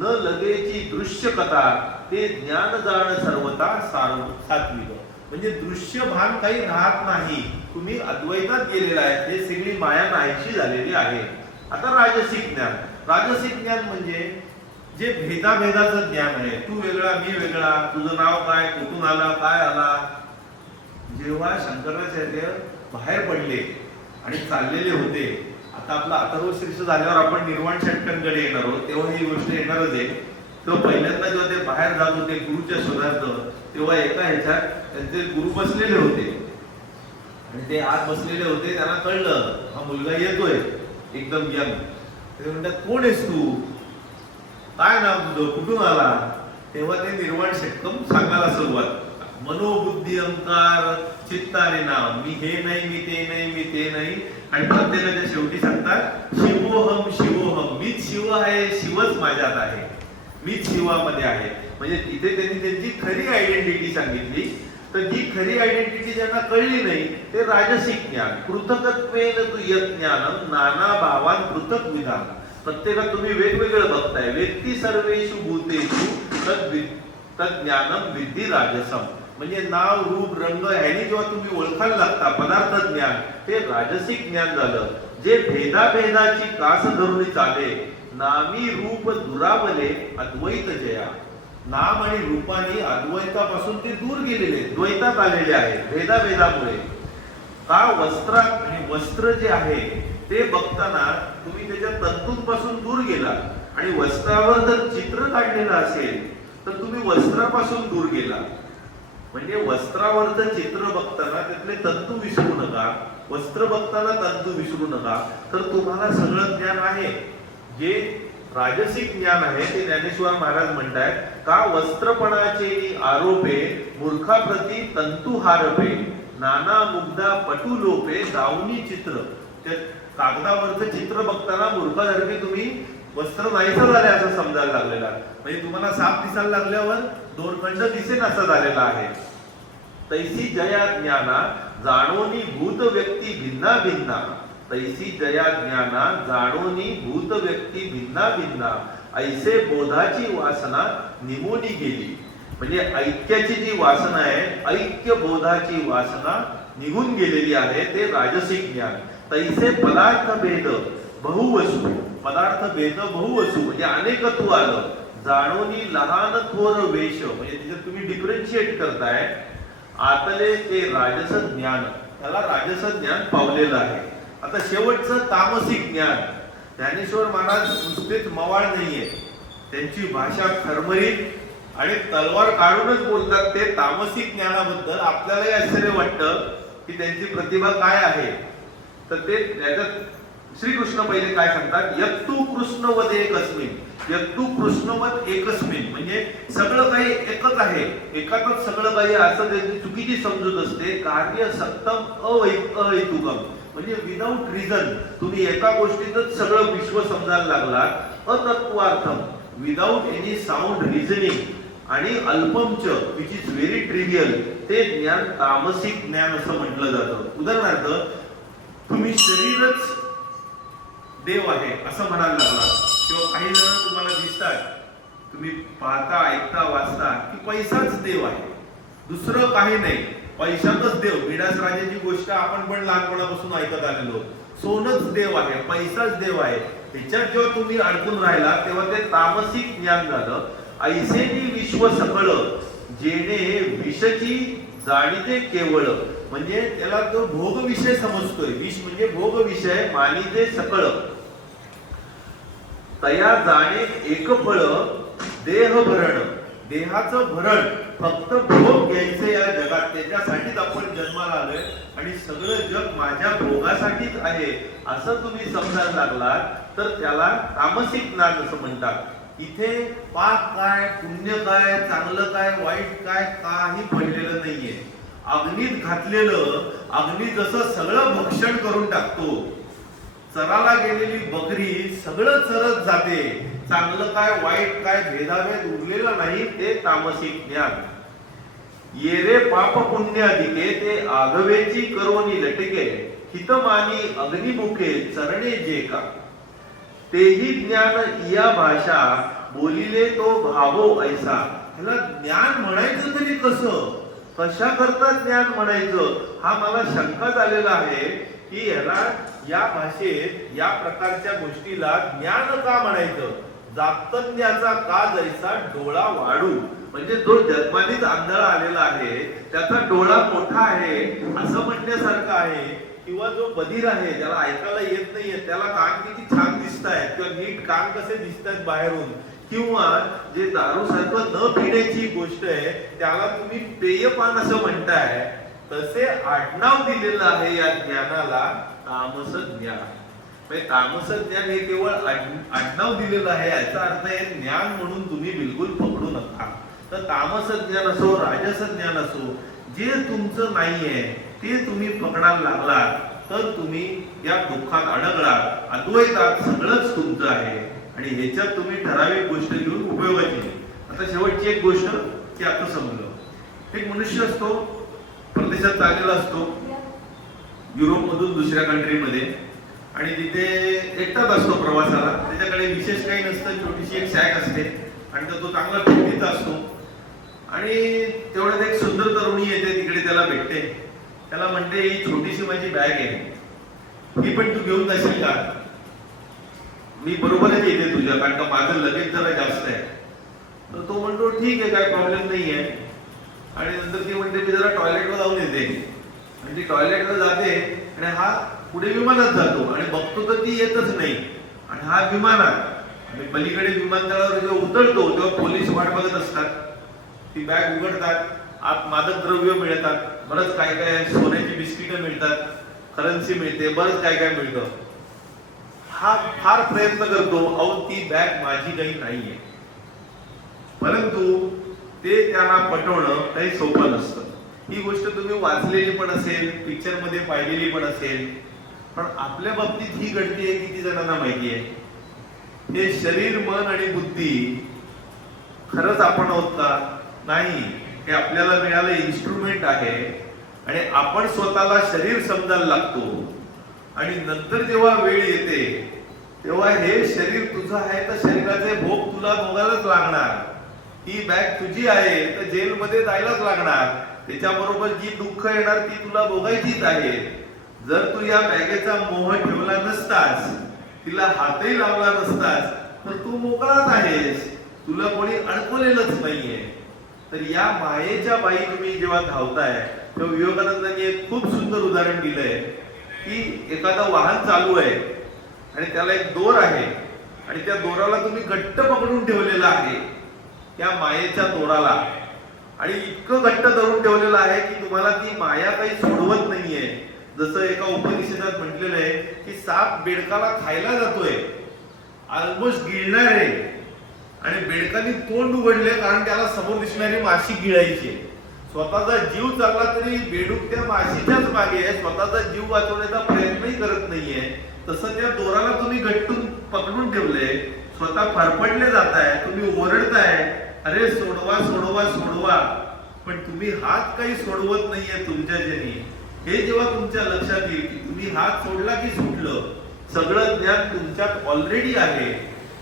न लगेची दृश्य कथा, ते ज्ञान जाण सर्वता सात्विक. म्हणजे दृश्य भान काही राहत नाही, तुम्ही अद्वैतात गेलेला आहे, ते सगळी माया नाहीशी झालेली आहे. आता राजसिक ज्ञान, राजसिक ज्ञान म्हणजे जे भेदाभेदाचं ज्ञान आहे. तू वेगळा, मी वेगळा, तुझं नाव काय, कुठून आला, काय आला. जेव्हा शंकराचार्य बाहेर पडले आणि चाललेले होते, आता आपला अथर्व शीर्ष झाल्यावर आपण निर्वाण षटकांकडे येणार आहोत, तेव्हा ही गोष्ट येणारच आहे. तो पहिल्यांदा जेव्हा ते बाहेर जात होते गुरुच्या शोधार्थ, तेव्हा एका ह्याच्यात त्यांचे गुरु बसलेले होते आणि ते आत बसलेले होते. त्यांना कळलं हा मुलगा येतोय एकदम यंग. ते म्हणतात कोण आहेस तू, काय नाव तुझं, कुठून आला. तेव्हा ते निर्वाण षटकम सांगायला सुरुवात. मनोबुद्धी अहंकार चित्ताने नाव, मी हे नाही, मी ते नाही, मी ते नाही. आणि प्रत्येकाच्या शेवटी सांगतात शिवोहम शिवोहम, मीच शिव आहे, शिवच माझ्यात आहे, मीच शिवामध्ये आहे. म्हणजे तिथे त्यांनी त्यांची खरी आयडेंटिटी सांगितली. तर जी खरी आयडेंटिटी ज्यांना कळली नाही ते राजसिक ज्ञान. पृथकत्वेन तु यत् ज्ञानम नाना भावान पृथक विधान. प्रत्येकात तुम्ही वेगवेगळं बघताय. व्यक्ती सर्वेषु भूतेषु तद ज्ञानम विद्धि राजसम. म्हणजे नाव, रूप, रंग ह्यानी जेव्हा तुम्ही ओळखायला लागता पदार्थ ज्ञान, ते राजसिक ज्ञान झालं. जे भेदाभेदाची कास धरून चाले, नामी रूप दुरावले अद्वैत जया. नाम आणि रूपाने अद्वैतापासून ते दूर गेलेले, द्वैतात आलेले आहे भेदाभेदामुळे. का वस्त्रात, आणि वस्त्र जे आहे ते बघताना तुम्ही त्याच्या तंतूंपासून दूर गेला, आणि वस्त्रावर जर चित्र काढलेलं असेल तर तुम्ही वस्त्रापासून दूर गेला. म्हणजे वस्त्रावरचं चित्र बघताना त्यातले तंतू विसरू नका, वस्त्र बघताना तंतू विसरू नका, तर तुम्हाला सगळं ज्ञान आहे. जे राजसिक ज्ञान आहे ते ज्ञानेश्वर महाराज म्हणतात का वस्त्रपणाचे आरोपे मूर्खाप्रती तंतू हारपे, नाना मुग्धा पटू लोपे दावनी चित्र. त्या कागदावरचं चित्र बघताना मूर्खासारखे तुम्ही वस्त्र नाहीसं झाले असं समजायला लागलेला. म्हणजे तुम्हाला साप दिसायला लागल्यावर दोन खंड दिसेन असं झालेला आहे. तैसी जया ज्ञाना जाणोनी भूत व्यक्ती भिन्ना भिन्ना. तैसी जया ज्ञाना जाणोनी भूत व्यक्ती भिन्ना भिन्ना. ऐसे बोधाची वासना निमोनी गेली. म्हणजे ऐक्याची जी वासना आहे, ऐक्य बोधाची वासना निघून गेलेली आहे, ते राजसिक ज्ञान. तैसे पदार्थ भेद बहुवसू. पदार्थ भेद बहुवसू म्हणजे अनेकत्व आलं. जाणोनी लहान थोर वेश, म्हणजे तिथे तुम्ही डिफरन्शिएट करताय. आतले ते राजस ज्ञान, त्याला राजस ज्ञान पावलेलं आहे. आता शेवटचं तामसिक ज्ञान. ज्ञानेश्वर महाराज नुसतेच मवाळ नाहीये, त्यांची भाषा खरमरीत आणि तलवार काढूनच बोलतात. ते तामसिक ज्ञानाबद्दल आपल्यालाही आश्चर्य वाटतं की त्यांची प्रतिभा काय आहे. तर ते याच्यात श्रीकृष्ण पहिले काय सांगतात, यत्तु कृष्णवद एकस्मिन. यत्तु कृष्णवद एकस्मिन म्हणजे सगळं काही एकच आहे, एकातच सगळं काही असं त्यांची चुकीची समजूत असते. कार्य सत्तम अवैतुकम म्हणजे विदाउट रिझन तुम्ही एका गोष्टीतच सगळं विश्व समजायला लागलात. अतत्वार्थम विदाउट एनी साऊंड रिझनिंग. आणि अल्पमच विच इज व्हेरी ट्रिवियल, ते ज्ञान तामसिक ज्ञान असं म्हटलं जातं. उदाहरणार्थ तुम्ही शरीरच देव आहे असं म्हणायला लागला, किंवा काही जण तुम्हाला दिसतात, तुम्ही पाहता, ऐकता, वाचता की पैसाच देव आहे, दुसरं काही नाही, पैशातच देव. मिडास राजाची गोष्ट आपण पण लहानपणापासून ऐकत आलेलो, सोनच देव आहे, पैसाच देव आहे. त्याच्यात जेव्हा तुम्ही अडकून राहिला तेव्हा ते तामसिक ज्ञान झालं. ऐसेनी विश्व सकळ जेणे विषची जाणीते केवळ, म्हणजे त्याला तो भोग विषय समजतोय. विष म्हणजे भोग विषय, मानिते सकळ तया जाणे एक फळ देह भरण. देहाचं भरण फक्त भोग घ्यायचे या जगात, त्याच्यासाठीच आपण जन्माला आलोय आणि सगळं जग माझ्या भोगासाठीच आहे असं तुम्ही समजायला लागलात तर त्याला तामसिक ज्ञान असं म्हणतात. इथे पाप काय, पुण्य काय, चांगलं काय, वाईट काय, काही पडलेलं नाहीये. अग्नीत घातलेलं, अग्नी जसं सगळं भक्षण करून टाकतो, चराला गेलेली बकरी सगळं चरत जाते, चांगलं काय वाईट काय भेदाभेद उरलेला नाही, ते तामसिक ज्ञान. येरे पाप पुण्य अधिके ते आगवेची करोनी लटके, हितमानी अग्निमुखे चरणे जे का. तेही ज्ञान इया भाषा बोलिले तो भावो ऐसा. ह्याला ज्ञान म्हणायचं तरी कसं, कशा करता ज्ञान म्हणायचं, हा मला शंका झालेला आहे की ह्याला या भाषेत या प्रकारच्या गोष्टीला ज्ञान का म्हणायचं. जातज्ञाचा का जैसा डोळा वाढू, म्हणजे जो जन्मानीच आंधळा आलेला आहे त्याचा डोळा मोठा आहे असं म्हणण्यासारखं आहे. किंवा जो बधीर आहे, ज्याला ऐकायला येत नाहीये, त्याला कान किती छान दिसत आहेत किंवा नीट कान कसे दिसत आहेत बाहेरून, किंवा जे दारू सारखं न पिण्याची गोष्ट आहे त्याला तुम्ही पेयपान असं म्हणताय, तसे आडनाव दिलेलं आहे या ज्ञानाला तामस ज्ञान. तामस ज्ञान हे केवळ आडनाव दिलेलं आहे, याचा अर्थ आहे ज्ञान म्हणून तुम्ही बिलकुल पकडू नका. तर तामस ज्ञान असो, राजस ज्ञान असो, जे तुमचं नाहीये ते तुम्ही पकडायला लागलात तर तुम्ही या दुःखात अडकलात. अद्वैतात सगळंच तुमचं आहे आणि ह्याच्यात तुम्ही ठराविक गोष्ट घेऊन उपयोगाची नाही. आता शेवटची एक गोष्ट की आता समजलं, एक मनुष्य असतो, परदेशात चाललेला असतो, युरोप मधून दुसऱ्या कंट्रीमध्ये, आणि तिथे एकटाच असतो प्रवासाला. त्याच्याकडे विशेष काही नसतं, छोटीशी एक सॅक असते आणि तो चांगला फिरतीचा असतो. आणि तेवढ्यात एक सुंदर तरुणी येते, तिकडे त्याला भेटते, त्याला म्हणते ही छोटीशी माझी बॅग आहे, ही पण तू घेऊन जाशील का. मी बरोबरच येते तुझ्या, कारण का माझं लगेच जरा जास्त आहे. तर तो म्हणतो ठीक आहे, काय प्रॉब्लेम नाही आहे. आणि नंतर ती म्हणते मी जरा टॉयलेटला जाऊन येते, आणि ती टॉयलेटला जाते आणि हा पुढे विमानात जातो आणि बघतो तर ती येतच नाही. आणि हा विमानात आणि पलीकडे विमानतळावर जेव्हा उतरतो तेव्हा पोलीस वाट बघत असतात. ती बॅग उघडतात, आत मादक द्रव्य मिळतात, बरंच काय काय, सोन्याची बिस्किटं मिळतात, करन्सी मिळते, बरंच काय काय मिळतं. हा फार प्रयत्न करतो, अहो ती बॅग माझी काही नाहीये. परंतु ते त्यांना पटवणं काही सोपं नसतं. ही गोष्ट तुम्ही वाचलेली पण असेल, पिक्चर मध्ये पाहिलेली पण असेल, पण आपल्या बाबतीत ही घडतीये किती जणांना माहिती आहे. हे शरीर, मन आणि बुद्धी खरंच आपण आहोत का, नाही. हे आपल्याला मिळालं इन्स्ट्रुमेंट आहे आणि आपण स्वतःला शरीर समजायला लागतो. आणि नंतर जेव्हा वेळ येते तेव्हा हे शरीर तुझं आहे तर शरीराचे भोग तुला भोगायलाच लागणार. ही बॅग तुझी आहे तर जेलमध्ये जायलाच लागणार, त्याच्याबरोबर जी दुःख येणार ती तुला भोगायचीच आहे. जर तू या बॅगेचा मोह ठेवला नसतास, तिला हातही लावला नसतास, तर तू मोकळाच आहेस, तुला कोणी अडकवलेलंच नाहीये. तर या मायेच्या बाई तुम्ही जेव्हा धावताय तेव्हा विवेकानंदांनी एक खूप सुंदर उदाहरण दिलंय की एखादं वाहन चालू आहे आणि त्याला एक दोर आहे आणि त्या दोराला तुम्ही घट्ट पकडून ठेवलेला आहे, त्या मायेच्या दोराला, आणि इतकं घट्ट धरून ठेवलेलं आहे की तुम्हाला ती माया काही सोडवत नाहीये. जसं एका उपनिषदात म्हटलेलं आहे की साप बेडकाला खायला जातोय, ऑलमोस्ट गिळणार आहे, आणि बेडकाने तोंड उघडले कारण त्याला समोर दिसणारी माशी गिळायची. स्वतःचा जीव चालला तरी बेडूक त्या माशीच्याच मागे आहे, स्वतःचा जीव वाचवण्याचा प्रयत्नही करत नाहीये. तसं त्या दोराला तुम्ही गट्टून पकडून ठेवले, स्वतः फरफडले जाताय, तुम्ही ओरडताय, अरे सोडवा सोडवा सोडवा, पण तुम्ही हात काही सोडवत नाहीये तुमच्या जनी. हे जेव्हा तुमच्या लक्षात येईल की तुम्ही तुम्ही हात सोडला की सुटलं. सगळं ज्ञान तुमच्यात ऑलरेडी आहे.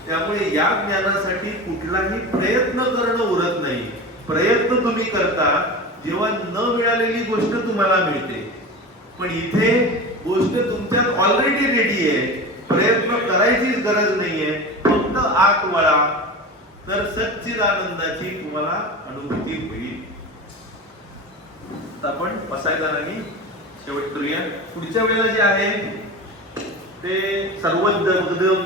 त्यामुळे या ज्ञानासाठी कुठलाही प्रयत्न करणं उरत नाही. प्रयत्न तुम्ही करता जेव्हा न मिळालेली गोष्ट तुम्हाला मिळते. पण इथे गोष्ट तुमच्यात ऑलरेडी रेडी आहे. प्रयत्न करायचीच गरज नाहीये. फक्त आत वळा तर सच्चिदानंदाची तुम्हाला अनुभूती होईल. आपण बसायचा नाही, शेवट करूया. पुढच्या वेळेला जे आहे ते सर्वज्ञ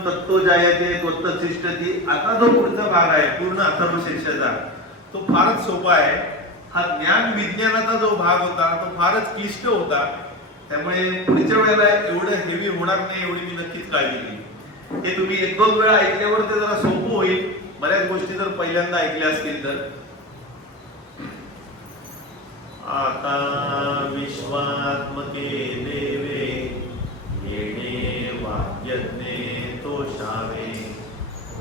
तत्व जायते त्वत्तशिष्टती. आता जो पुढचा भाग आहे पूर्ण अथर्व शीर्षाचा, तो फारच सोपा आहे. हा ज्ञान विज्ञानाचा जो भाग होता तो फारच क्लिष्ट होता. त्यामुळे पुढच्या वेळेला एवढं हेवी होणार नाही एवढी मी नक्कीच काळजी घेईन. हे तुम्ही एक दोन वेळा ऐकल्यावर ते जरा सोपं होईल. बऱ्याच गोष्टी जर पहिल्यांदा ऐकल्या असतील तर. आता विश्वात्मके देवे येणे वाक्यज्ञे तोषावे.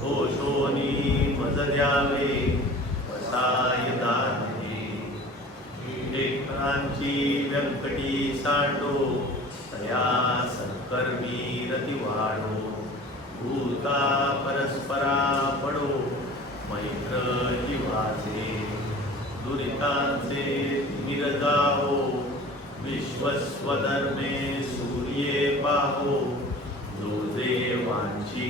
तोषोनी मज द्यावे वसाय दाने. लेकरांची व्यंकटी सांडो तया सत्कर्मी रती वाढो. भूता परस्परा पडो मैत्र जीवाचे. दुरितांचे तिमिर जाओ विश्वस्वधर्मे सूर्ये पाहो. जो देवांची